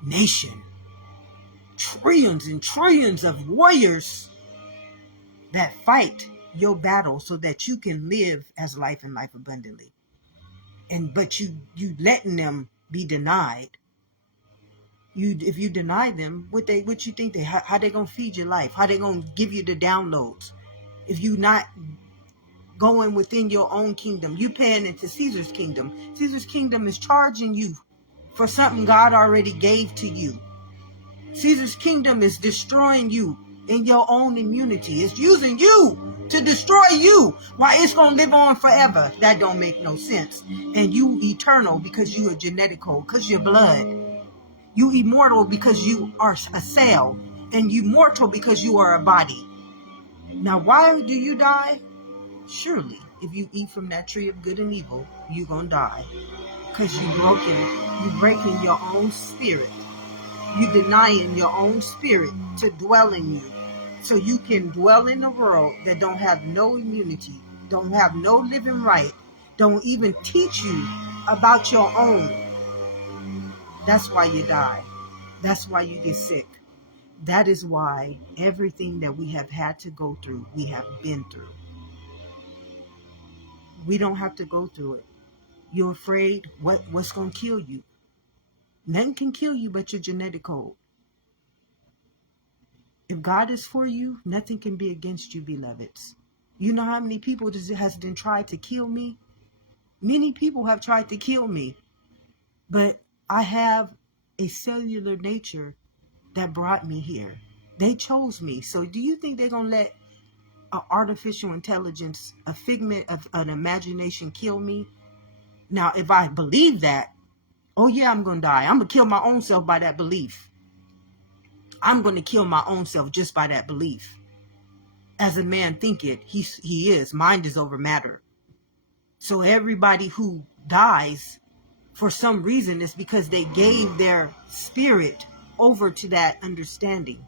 nation. Trillions and trillions of warriors that fight your battle so that you can live as life and life abundantly. But you letting them be denied. If you deny them, what you think how they gonna feed your life? How they gonna give you the downloads? If you not going within your own kingdom. You paying into Caesar's kingdom. Caesar's kingdom is charging you for something God already gave to you. Caesar's kingdom is destroying you in your own immunity. It's using you to destroy you. Why it's going to live on forever? That don't make no sense. And you eternal because you are genetic code, because you're blood. You immortal because you are a cell. And you mortal because you are a body. Now, why do you die? Surely, if you eat from that tree of good and evil, you're going to die. Because you breaking your own spirit. You denying your own spirit to dwell in you. So you can dwell in a world that don't have no immunity, don't have no living right, don't even teach you about your own. That's why you die. That's why you get sick. That is why everything that we have had to go through, we have been through. We don't have to go through it. You're afraid what's going to kill you. Nothing can kill you but your genetic code. If God is for you, nothing can be against you, beloveds. You know how many people has been tried to kill me? Many people have tried to kill me. But I have a cellular nature that brought me here. They chose me. So do you think they're going to let an artificial intelligence, a figment of an imagination kill me? Now, if I believe that, oh yeah, I'm going to die. I'm going to kill my own self by that belief. I'm going to kill my own self just by that belief. As a man thinketh, he is. Mind is over matter. So everybody who dies, for some reason, is because they gave their spirit over to that understanding.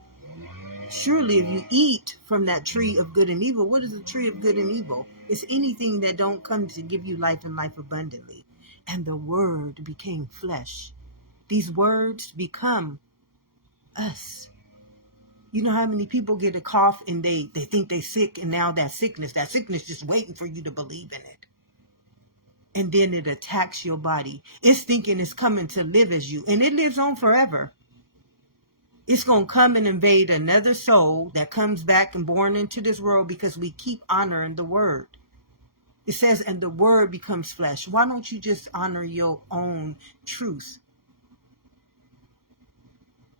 Surely if you eat from that tree of good and evil, what is the tree of good and evil? It's anything that don't come to give you life and life abundantly. And the word became flesh. These words become us. You know how many people get a cough and they think they're sick, and now that sickness just waiting for you to believe in it. And then it attacks your body. It's thinking it's coming to live as you, and it lives on forever. It's going to come and invade another soul that comes back and born into this world because we keep honoring the word. It says, and the word becomes flesh. Why don't you just honor your own truth?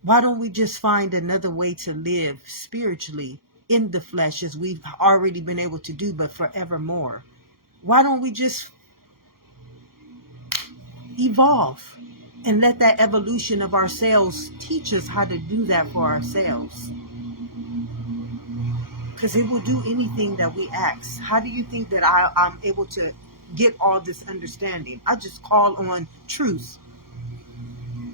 Why don't we just find another way to live spiritually in the flesh as we've already been able to do, but forevermore? Why don't we just evolve and let that evolution of ourselves teach us how to do that for ourselves? Because it will do anything that we ask. How do you think that I'm able to get all this understanding? I just call on truth.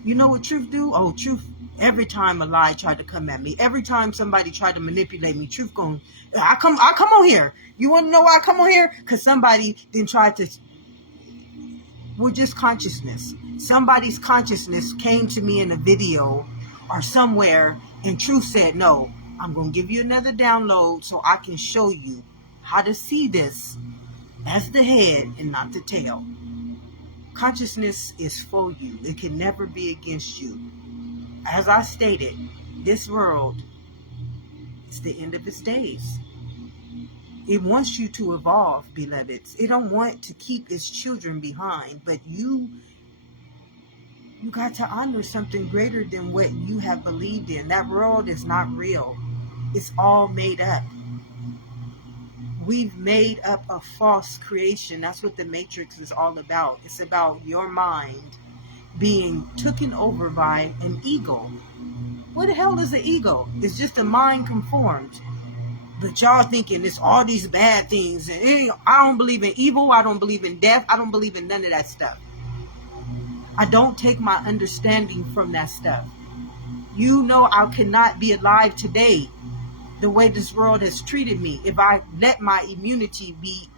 You know what truth do? Oh, truth. Every time a lie tried to come at me, every time somebody tried to manipulate me, truth going, I come on here. You want to know why I come on here? Because somebody then tried to, we're just consciousness. Somebody's consciousness came to me in a video or somewhere, and truth said, no, I'm going to give you another download so I can show you how to see this as the head and not the tail. Consciousness is for you. It can never be against you. As I stated, this world is the end of its days. It wants you to evolve, beloveds. It don't want to keep its children behind, but you got to honor something greater than what you have believed in. That world is not real. It's all made up. We've made up a false creation. That's what the Matrix is all about. It's about your mind being taken over by an ego. What the hell is an ego? It's just a mind conformed. But y'all thinking it's all these bad things. And I don't believe in evil. I don't believe in death. I don't believe in none of that stuff. I don't take my understanding from that stuff. You know I cannot be alive today the way this world has treated me if I let my immunity be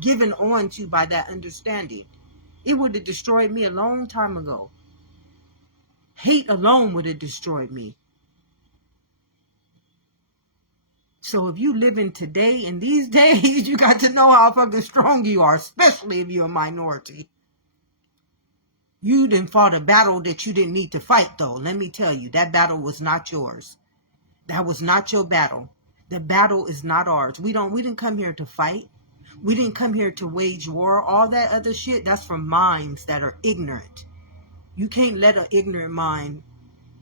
given on to by that understanding. It would have destroyed me a long time ago. Hate alone would have destroyed me. So if you living today in these days, you got to know how fucking strong you are, especially if you're a minority. You done fought a battle that you didn't need to fight, though. Let me tell you, that battle was not yours. That was not your battle. The battle is not ours. We didn't come here to fight. We didn't come here to wage war. All that other shit, that's from minds that are ignorant. You can't let an ignorant mind,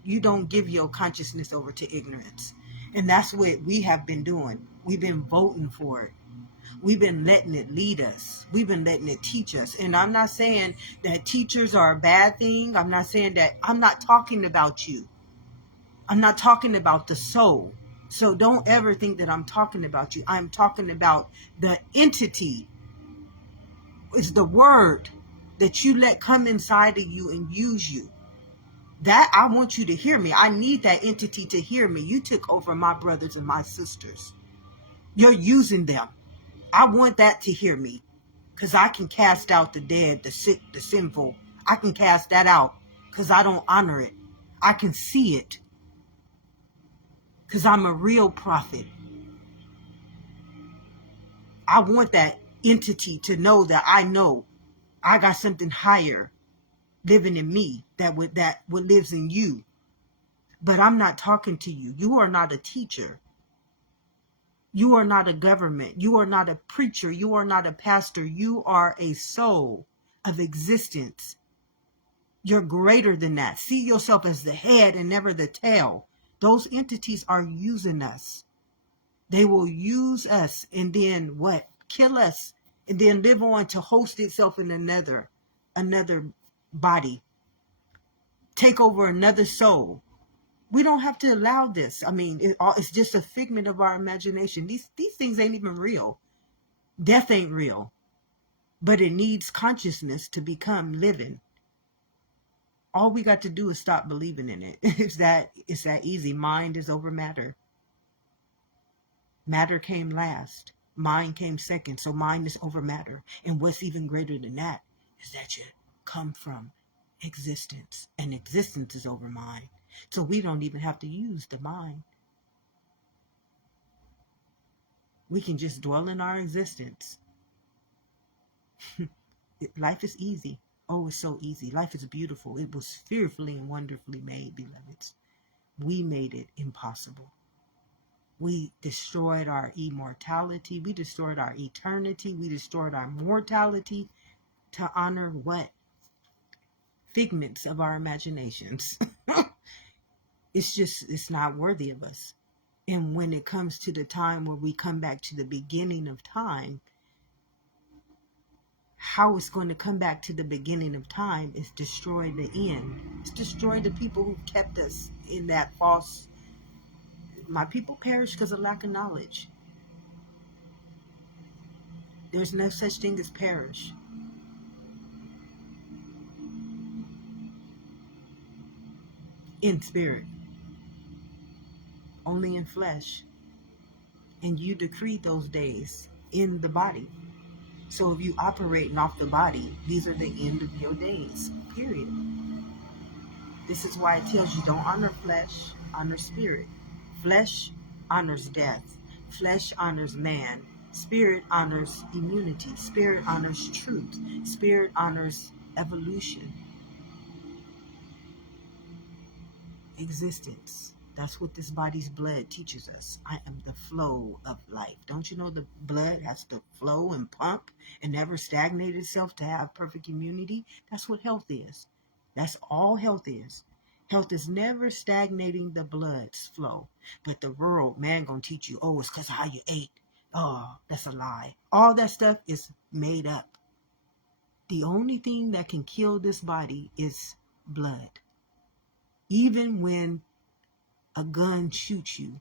you don't give your consciousness over to ignorance. And that's what we have been doing. We've been voting for it. We've been letting it lead us. We've been letting it teach us. And I'm not saying that teachers are a bad thing. I'm not saying that. I'm not talking about you. I'm not talking about the soul. So don't ever think that I'm talking about you. I'm talking about the entity. It's the word that you let come inside of you and use you. That I want you to hear me. I need that entity to hear me. You took over my brothers and my sisters. You're using them. I want that to hear me. Because I can cast out the dead, the sick, the sinful. I can cast that out because I don't honor it. I can see it because I'm a real prophet. I want that entity to know that I know I got something higher living in me that what lives in you. But I'm not talking to you. You are not a teacher. You are not a government. You are not a preacher. You are not a pastor. You are a soul of existence. You're greater than that. See yourself as the head and never the tail. Those entities are using us. They will use us and then what? Kill us and then live on to host itself in another body. Take over another soul. We don't have to allow this. I mean, it's just a figment of our imagination. These things ain't even real. Death ain't real. But it needs consciousness to become living. All we got to do is stop believing in it. It's that easy. Mind is over matter. Matter came last. Mind came second. So mind is over matter. And what's even greater than that is that you come from existence. And existence is over mind. So we don't even have to use the mind. We can just dwell in our existence. Life is easy. Oh, it's so easy. Life is beautiful. It was fearfully and wonderfully made, beloveds. We made it impossible. We destroyed our immortality. We destroyed our eternity. We destroyed our mortality to honor what? Figments of our imaginations. It's not worthy of us. And when it comes to the time where we come back to the beginning of time, how it's going to come back to the beginning of time is destroy the end. It's destroy the people who kept us in that false. My people perish because of lack of knowledge. There's no such thing as perish. In spirit. Only in flesh. And you decreed those days in the body. So if you operating off the body, these are the end of your days. Period. This is why it tells you don't honor flesh, honor spirit. Flesh honors death. Flesh honors man. Spirit honors immunity. Spirit honors truth. Spirit honors evolution. Existence. That's what this body's blood teaches us. I am the flow of life. Don't you know the blood has to flow and pump and never stagnate itself to have perfect immunity? That's what health is. That's all health is. Health is never stagnating the blood's flow. But the world, man, gonna teach you, oh, it's because of how you ate. Oh, that's a lie. All that stuff is made up. The only thing that can kill this body is blood. Even when a gun shoots you,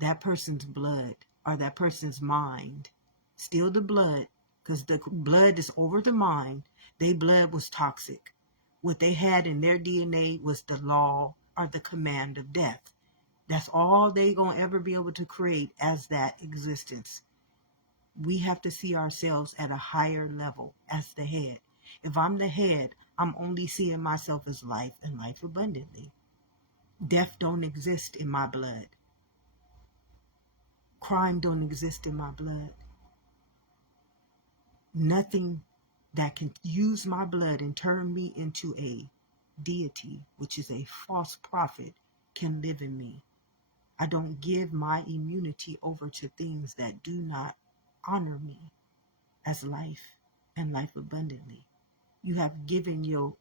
that person's blood or that person's mind, still the blood, because the blood is over the mind. Their blood was toxic. What they had in their DNA was the law or the command of death. That's all they gonna ever be able to create as that existence. We have to see ourselves at a higher level as the head. If I'm the head, I'm only seeing myself as life and life abundantly. Death don't exist in my blood. Crime don't exist in my blood. Nothing that can use my blood and turn me into a deity, which is a false prophet, can live in me. I don't give my immunity over to things that do not honor me. as life and life abundantly. You have given your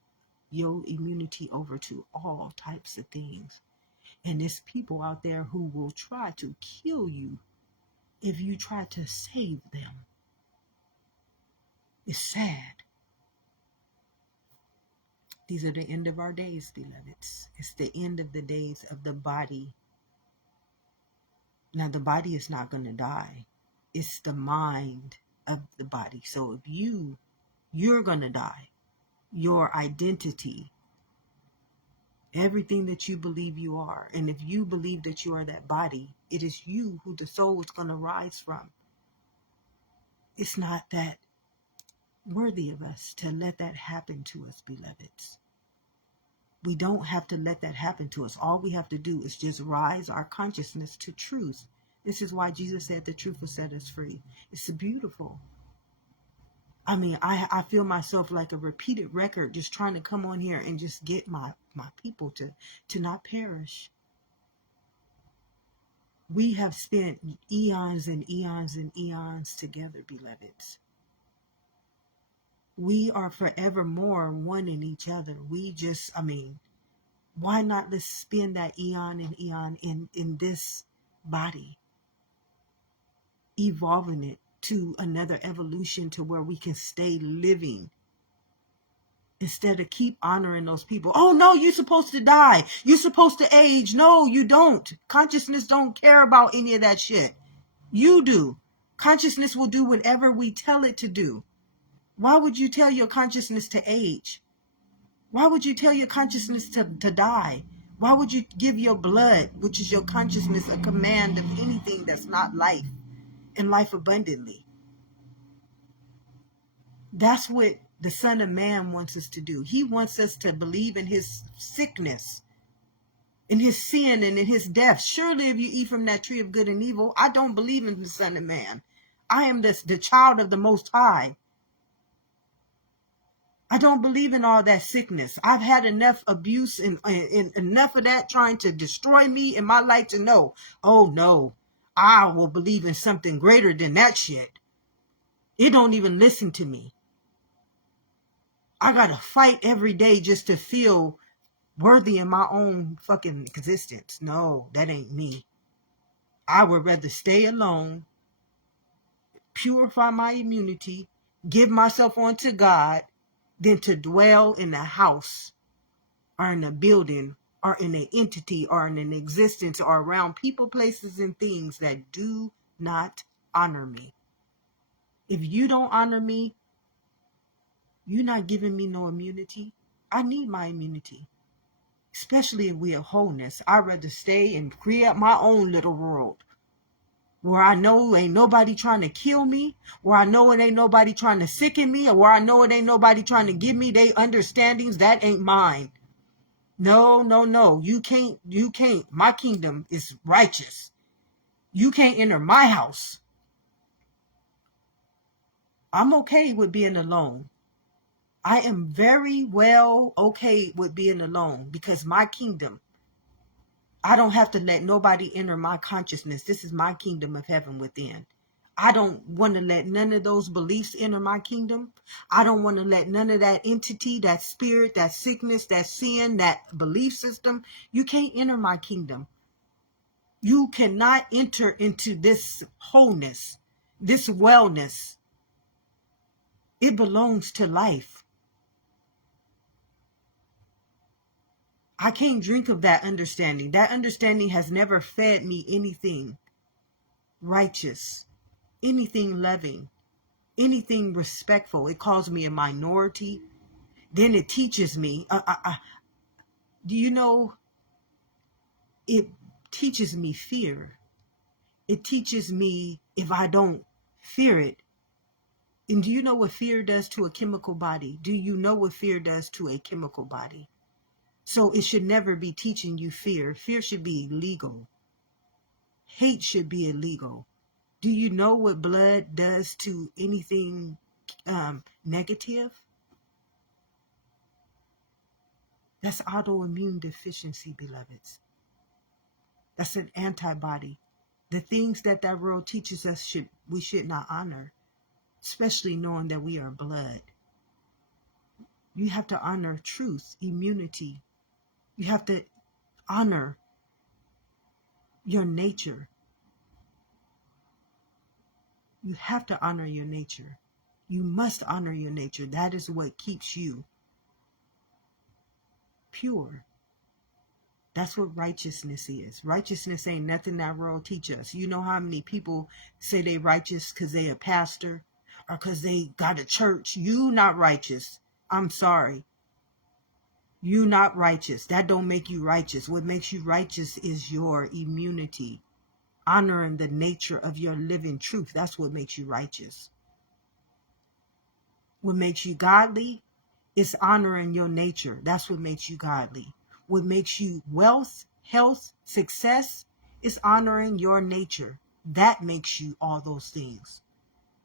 immunity over to all types of things. And there's people out there who will try to kill you if you try to save them. It's sad. These are the end of our days, beloveds. It's the end of the days of the body. Now, the body is not going to die. It's the mind of the body. So if you're going to die. Your identity, everything that you believe you are. And if you believe that you are that body, it is you who the soul is going to rise from. It's not that worthy of us to let that happen to us, beloveds. We don't have to let that happen to us. All we have to do is just rise our consciousness to truth. This is why Jesus said the truth will set us free. It's beautiful. I mean, I feel myself like a repeated record, just trying to come on here and just get my people to not perish. We have spent eons and eons and eons together, beloveds. We are forevermore one in each other. Why not let's spend that eon and eon in this body, evolving it to another evolution to where we can stay living, instead of keep honoring those people. Oh no, you're supposed to die. You're supposed to age. No, you don't. Consciousness don't care about any of that shit. You do. Consciousness will do whatever we tell it to do. Why would you tell your consciousness to age? Why would you tell your consciousness to die? Why would you give your blood, which is your consciousness, a command of anything that's not life and life abundantly? That's what the Son of Man wants us to do. He wants us to believe in his sickness, in his sin, and in his death. Surely if you eat from that tree of good and evil, I don't believe in the Son of Man. I am the child of the Most High. I don't believe in all that sickness. I've had enough abuse and enough of that trying to destroy me in my life to know, oh no, I will believe in something greater than that shit. It don't even listen to me. I gotta fight every day just to feel worthy in my own fucking existence. No, that ain't me. I would rather stay alone, purify my immunity, give myself onto God, than to dwell in a house or in a building or in an entity or in an existence or around people, places, and things that do not honor me. If you don't honor me, you're not giving me no immunity. I need my immunity, especially if we have wholeness. I'd rather stay and create my own little world where I know ain't nobody trying to kill me, where I know it ain't nobody trying to sicken me, or where I know it ain't nobody trying to give me they understandings that ain't mine. No, no, no. You can't. My kingdom is righteous. You can't enter my house. I'm okay with being alone. I am very well okay with being alone because my kingdom, I don't have to let nobody enter my consciousness. This is my kingdom of heaven within. I don't want to let none of those beliefs enter my kingdom. I don't want to let none of that entity, that spirit, that sickness, that sin, that belief system. You can't enter my kingdom. You cannot enter into this wholeness, this wellness. It belongs to life. I can't drink of that understanding. That understanding has never fed me anything righteous, anything loving, anything respectful. It calls me a minority. Then it teaches me. Do you know? It teaches me fear. It teaches me if I don't fear it. And do you know what fear does to a chemical body? Do you know what fear does to a chemical body? So it should never be teaching you fear. Fear should be illegal. Hate should be illegal. Do you know what blood does to anything negative? That's autoimmune deficiency, beloveds. That's an antibody. The things that world teaches us we should not honor. especially knowing that we are blood. You have to honor truth, immunity. You have to honor your nature. You have to honor your nature. You must honor your nature. That is what keeps you pure. That's what righteousness is. Righteousness ain't nothing that world teach us. You know how many people say they righteous because they a pastor or because they got a church? You not righteous. I'm sorry. You not righteous. That don't make you righteous. What makes you righteous is your immunity. Honoring the nature of your living truth. That's what makes you righteous. What makes you godly is honoring your nature. That's what makes you godly. What makes you wealth, health, success is honoring your nature. That makes you all those things.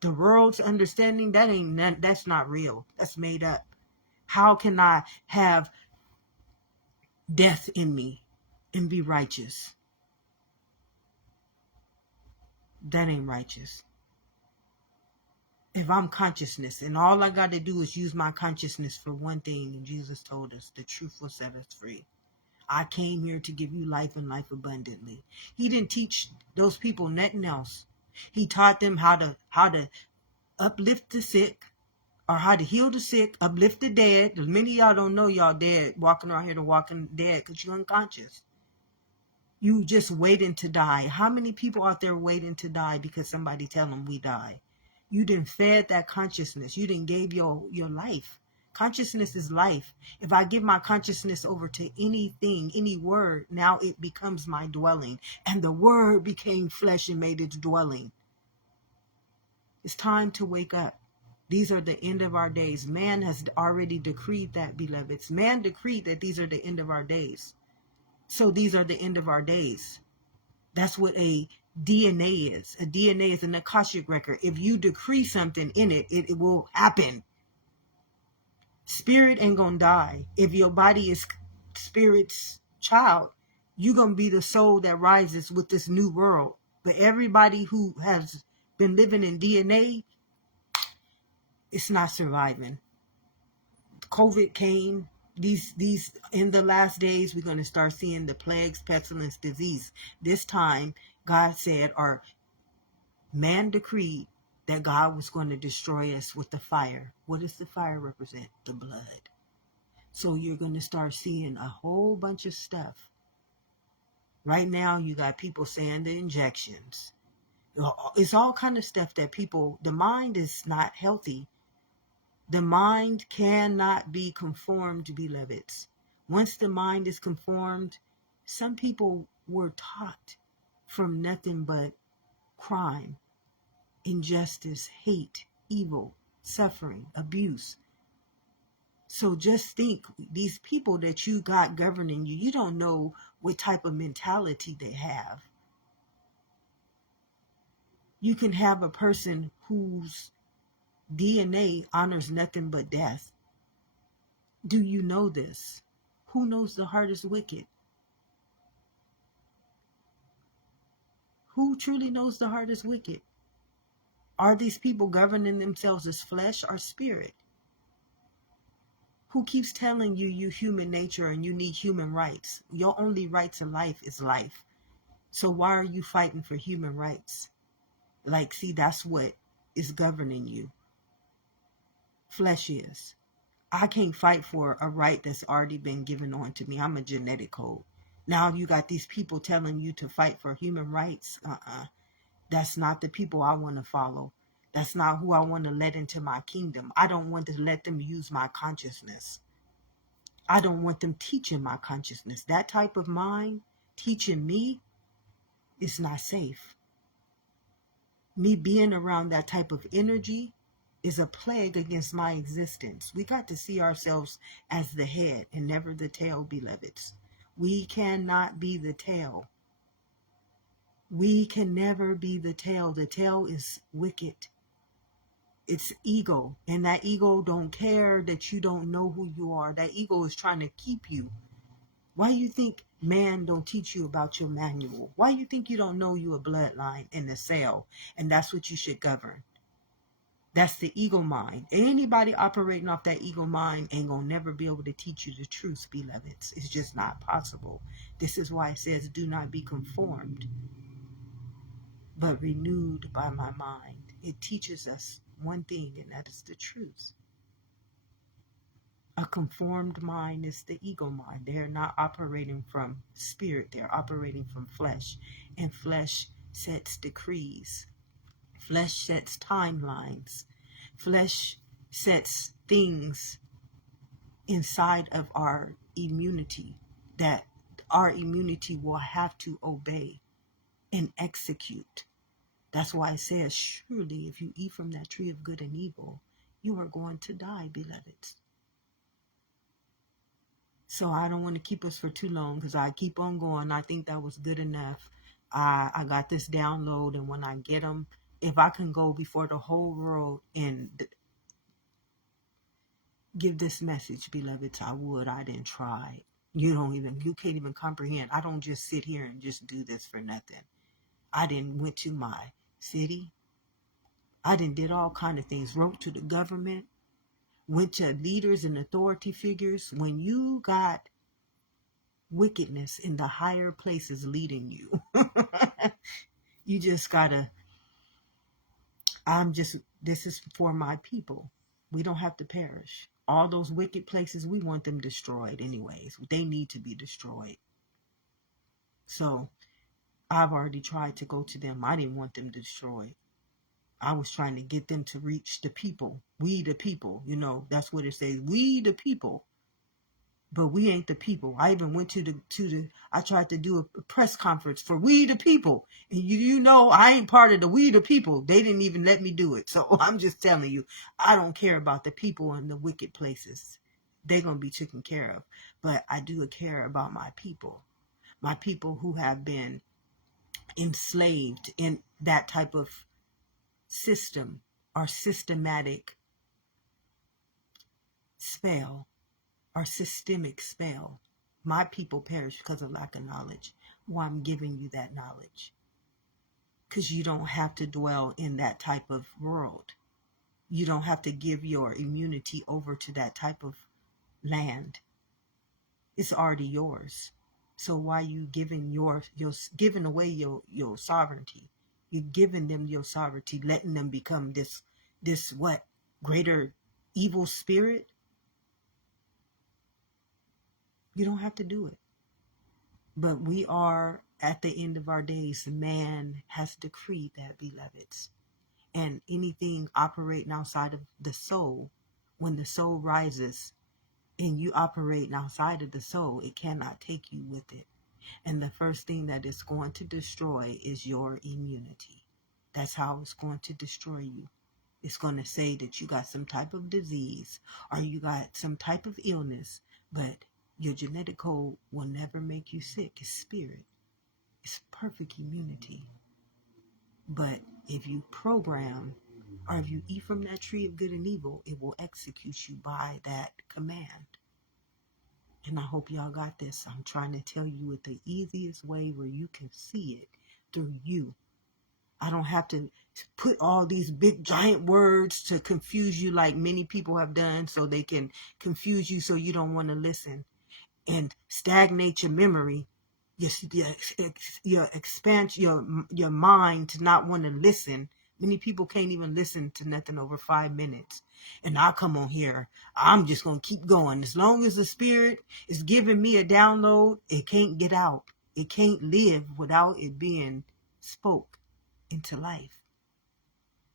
The world's understanding, that's not real. That's made up. How can I have death in me and be righteous? That ain't righteous. If I'm consciousness and all I got to do is use my consciousness for one thing, and Jesus told us the truth will set us free. I came here to give you life and life abundantly. He didn't teach those people nothing else. He taught them how to uplift the sick, or how to heal the sick, uplift the dead. Many of y'all don't know y'all dead, walking around here to walking dead because you're unconscious. You just waiting to die. How many people out there waiting to die because somebody tell them we die? You didn't fed that consciousness. You didn't gave your life. Consciousness is life. If I give my consciousness over to anything, any word, now it becomes my dwelling. And the word became flesh and made its dwelling. It's time to wake up. These are the end of our days. Man has already decreed that, beloveds. Man decreed that these are the end of our days. So these are the end of our days. That's what a DNA is. A DNA is an Akashic record. If you decree something in it, it will happen. Spirit ain't gonna die. If your body is spirit's child, you're gonna be the soul that rises with this new world. But everybody who has been living in DNA, it's not surviving. COVID came. These in the last days, we're going to start seeing the plagues, pestilence, disease. This time, God said, or man decreed, that God was going to destroy us with the fire. What does the fire represent? The blood. So you're going to start seeing a whole bunch of stuff. Right now, you got people saying the injections. It's all kind of stuff that people, the mind is not healthy. The mind cannot be conformed, beloveds. Once the mind is conformed, some people were taught from nothing but crime, injustice, hate, evil, suffering, abuse. So just think, these people that you got governing you, you don't know what type of mentality they have. You can have a person whose DNA honors nothing but death. Do you know this? Who knows the heart is wicked? Who truly knows the heart is wicked? Are these people governing themselves as flesh or spirit? Who keeps telling you human nature and you need human rights? Your only right to life is life. So why are you fighting for human rights? Like, see, that's what is governing you. Flesh is. I can't fight for a right that's already been given on to me. I'm a genetic code. Now you got these people telling you to fight for human rights. That's not the people I want to follow. That's not who I want to let into my kingdom. I don't want to let them use my consciousness. I don't want them teaching my consciousness. That type of mind teaching me is not safe. Me being around that type of energy is a plague against my existence. We got to see ourselves as the head and never the tail, beloveds. We cannot be the tail. We can never be the tail. The tail is wicked. It's ego. And that ego don't care that you don't know who you are. That ego is trying to keep you. Why you think man don't teach you about your manual? Why you think you don't know you a bloodline in the cell and that's what you should govern? That's the ego mind. Anybody operating off that ego mind ain't gonna never be able to teach you the truth, beloveds. It's just not possible. This is why it says, do not be conformed, but renewed by my mind. It teaches us one thing, and that is the truth. A conformed mind is the ego mind. They're not operating from spirit, they're operating from flesh. And flesh sets decrees, flesh sets timelines, flesh sets things inside of our immunity that our immunity will have to obey and execute. That's why it says, surely if you eat from that tree of good and evil, you are going to die, beloveds. So I don't want to keep us for too long because I keep on going. I think that was good enough. I got this download, and when I get them, if I can go before the whole world and give this message, beloveds, I would. I didn't try. You can't even comprehend. I don't just sit here and just do this for nothing. I didn't went to my city. I did all kind of things. Wrote to the government. Went to leaders and authority figures. When you got wickedness in the higher places leading you, you just gotta, this is for my people. We don't have to perish. All those wicked places, we want them destroyed anyways. They need to be destroyed. So I've already tried to go to them. I didn't want them destroyed. I was trying to get them to reach the people. We the people, that's what it says. We the people. But we ain't the people. I even went I tried to do a press conference for we the people. And I ain't part of the we the people. They didn't even let me do it. So I'm just telling you, I don't care about the people in the wicked places. They're going to be taken care of. But I do care about my people who have been enslaved in that type of system or systematic spell or systemic spell. My people perish because of lack of knowledge. Well, I'm giving you that knowledge because you don't have to dwell in that type of world. You don't have to give your immunity over to that type of land. It's already yours. So why are you giving giving away your sovereignty? You're giving them your sovereignty, letting them become this what? Greater evil spirit? You don't have to do it. But we are at the end of our days. Man has decreed that, beloveds. And anything operating outside of the soul, when the soul rises and you operating outside of the soul, it cannot take you with it. And the first thing that it's going to destroy is your immunity. That's how it's going to destroy you. It's going to say that you got some type of disease or you got some type of illness, but your genetic code will never make you sick. It's spirit. It's perfect immunity. But if you program or if you eat from that tree of good and evil, it will execute you by that command. And I hope y'all got this. I'm trying to tell you with the easiest way where you can see it through you. I don't have to put all these big giant words to confuse you like many people have done so they can confuse you so you don't want to listen and stagnate your memory, your expand your mind to not want to listen. Many people can't even listen to nothing over 5 minutes. And I come on here, I'm just going to keep going. As long as the spirit is giving me a download, it can't get out. It can't live without it being spoke into life.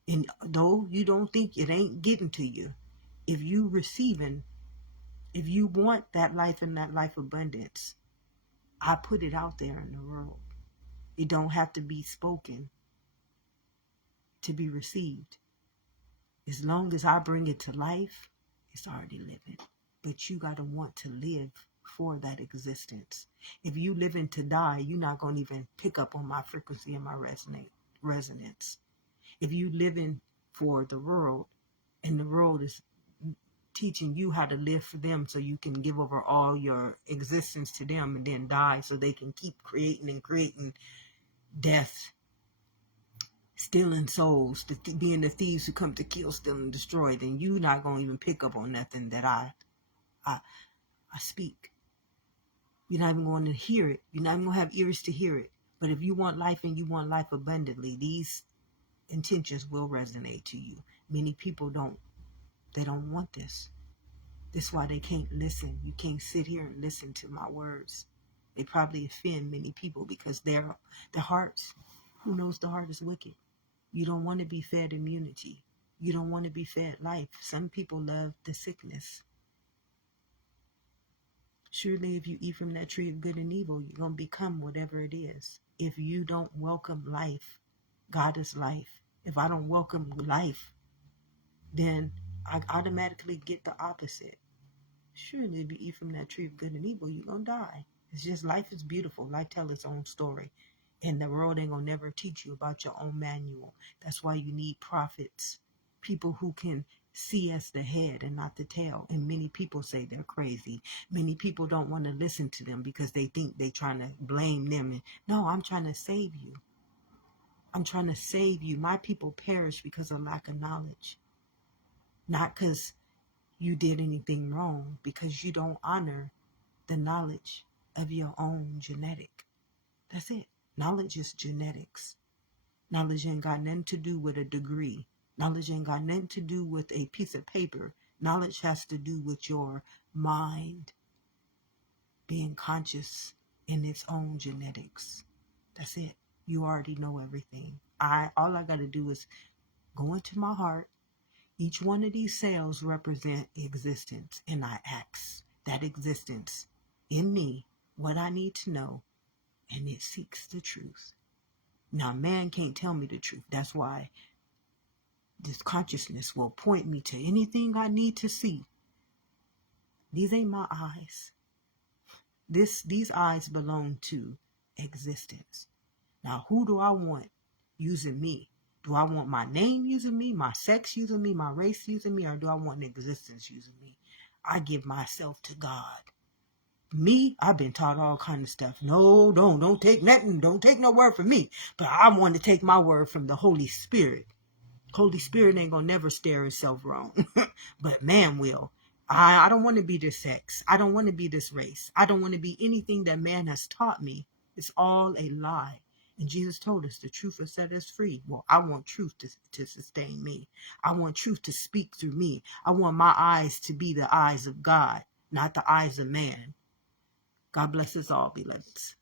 And though you don't think it ain't getting to you, if you want that life and that life abundance, I put it out there in the world. It don't have to be spoken to be received. As long as I bring it to life, it's already living. But you got to want to live for that existence. If you living to die, you're not going to even pick up on my frequency and my resonance. If you living for the world and the world is teaching you how to live for them so you can give over all your existence to them and then die so they can keep creating and creating death stealing souls, being the thieves who come to kill, steal, and destroy, then you're not going to even pick up on nothing that I speak. You're not even going to hear it. You're not even going to have ears to hear it. But if you want life and you want life abundantly, these intentions will resonate to you. Many people don't. They don't want this. That's why they can't listen. You can't sit here and listen to my words. They probably offend many people because their hearts, who knows the heart is wicked. You don't want to be fed immunity. You don't want to be fed life. Some people love the sickness. Surely if you eat from that tree of good and evil, you're going to become whatever it is. If you don't welcome life, God is life. If I don't welcome life, then I automatically get the opposite. Surely if you eat from that tree of good and evil, you're going to die. It's just life is beautiful. Life tells its own story. And the world ain't going to never teach you about your own manual. That's why you need prophets. People who can see as the head and not the tail. And many people say they're crazy. Many people don't want to listen to them because they think they're trying to blame them. And, no, I'm trying to save you. I'm trying to save you. My people perish because of lack of knowledge. Not because you did anything wrong, because you don't honor the knowledge of your own genetic. That's it. Knowledge is genetics. Knowledge ain't got nothing to do with a degree. Knowledge ain't got nothing to do with a piece of paper. Knowledge has to do with your mind being conscious in its own genetics. That's it. You already know everything. All I got to do is go into my heart. Each one of these cells represent existence, and I ask that existence in me what I need to know, and it seeks the truth. Now, man can't tell me the truth. That's why this consciousness will point me to anything I need to see. These ain't my eyes. These eyes belong to existence. Now, who do I want using me? Do I want my name using me, my sex using me, my race using me, or do I want an existence using me? I give myself to God. Me, I've been taught all kind of stuff. No, don't take nothing. Don't take no word from me. But I want to take my word from the Holy Spirit. Holy Spirit ain't gonna never steer himself wrong. But man will. I don't want to be this sex. I don't want to be this race. I don't want to be anything that man has taught me. It's all a lie. And Jesus told us the truth will set us free. Well, I want truth to sustain me. I want truth to speak through me. I want my eyes to be the eyes of God, not the eyes of man. God bless us all, beloveds.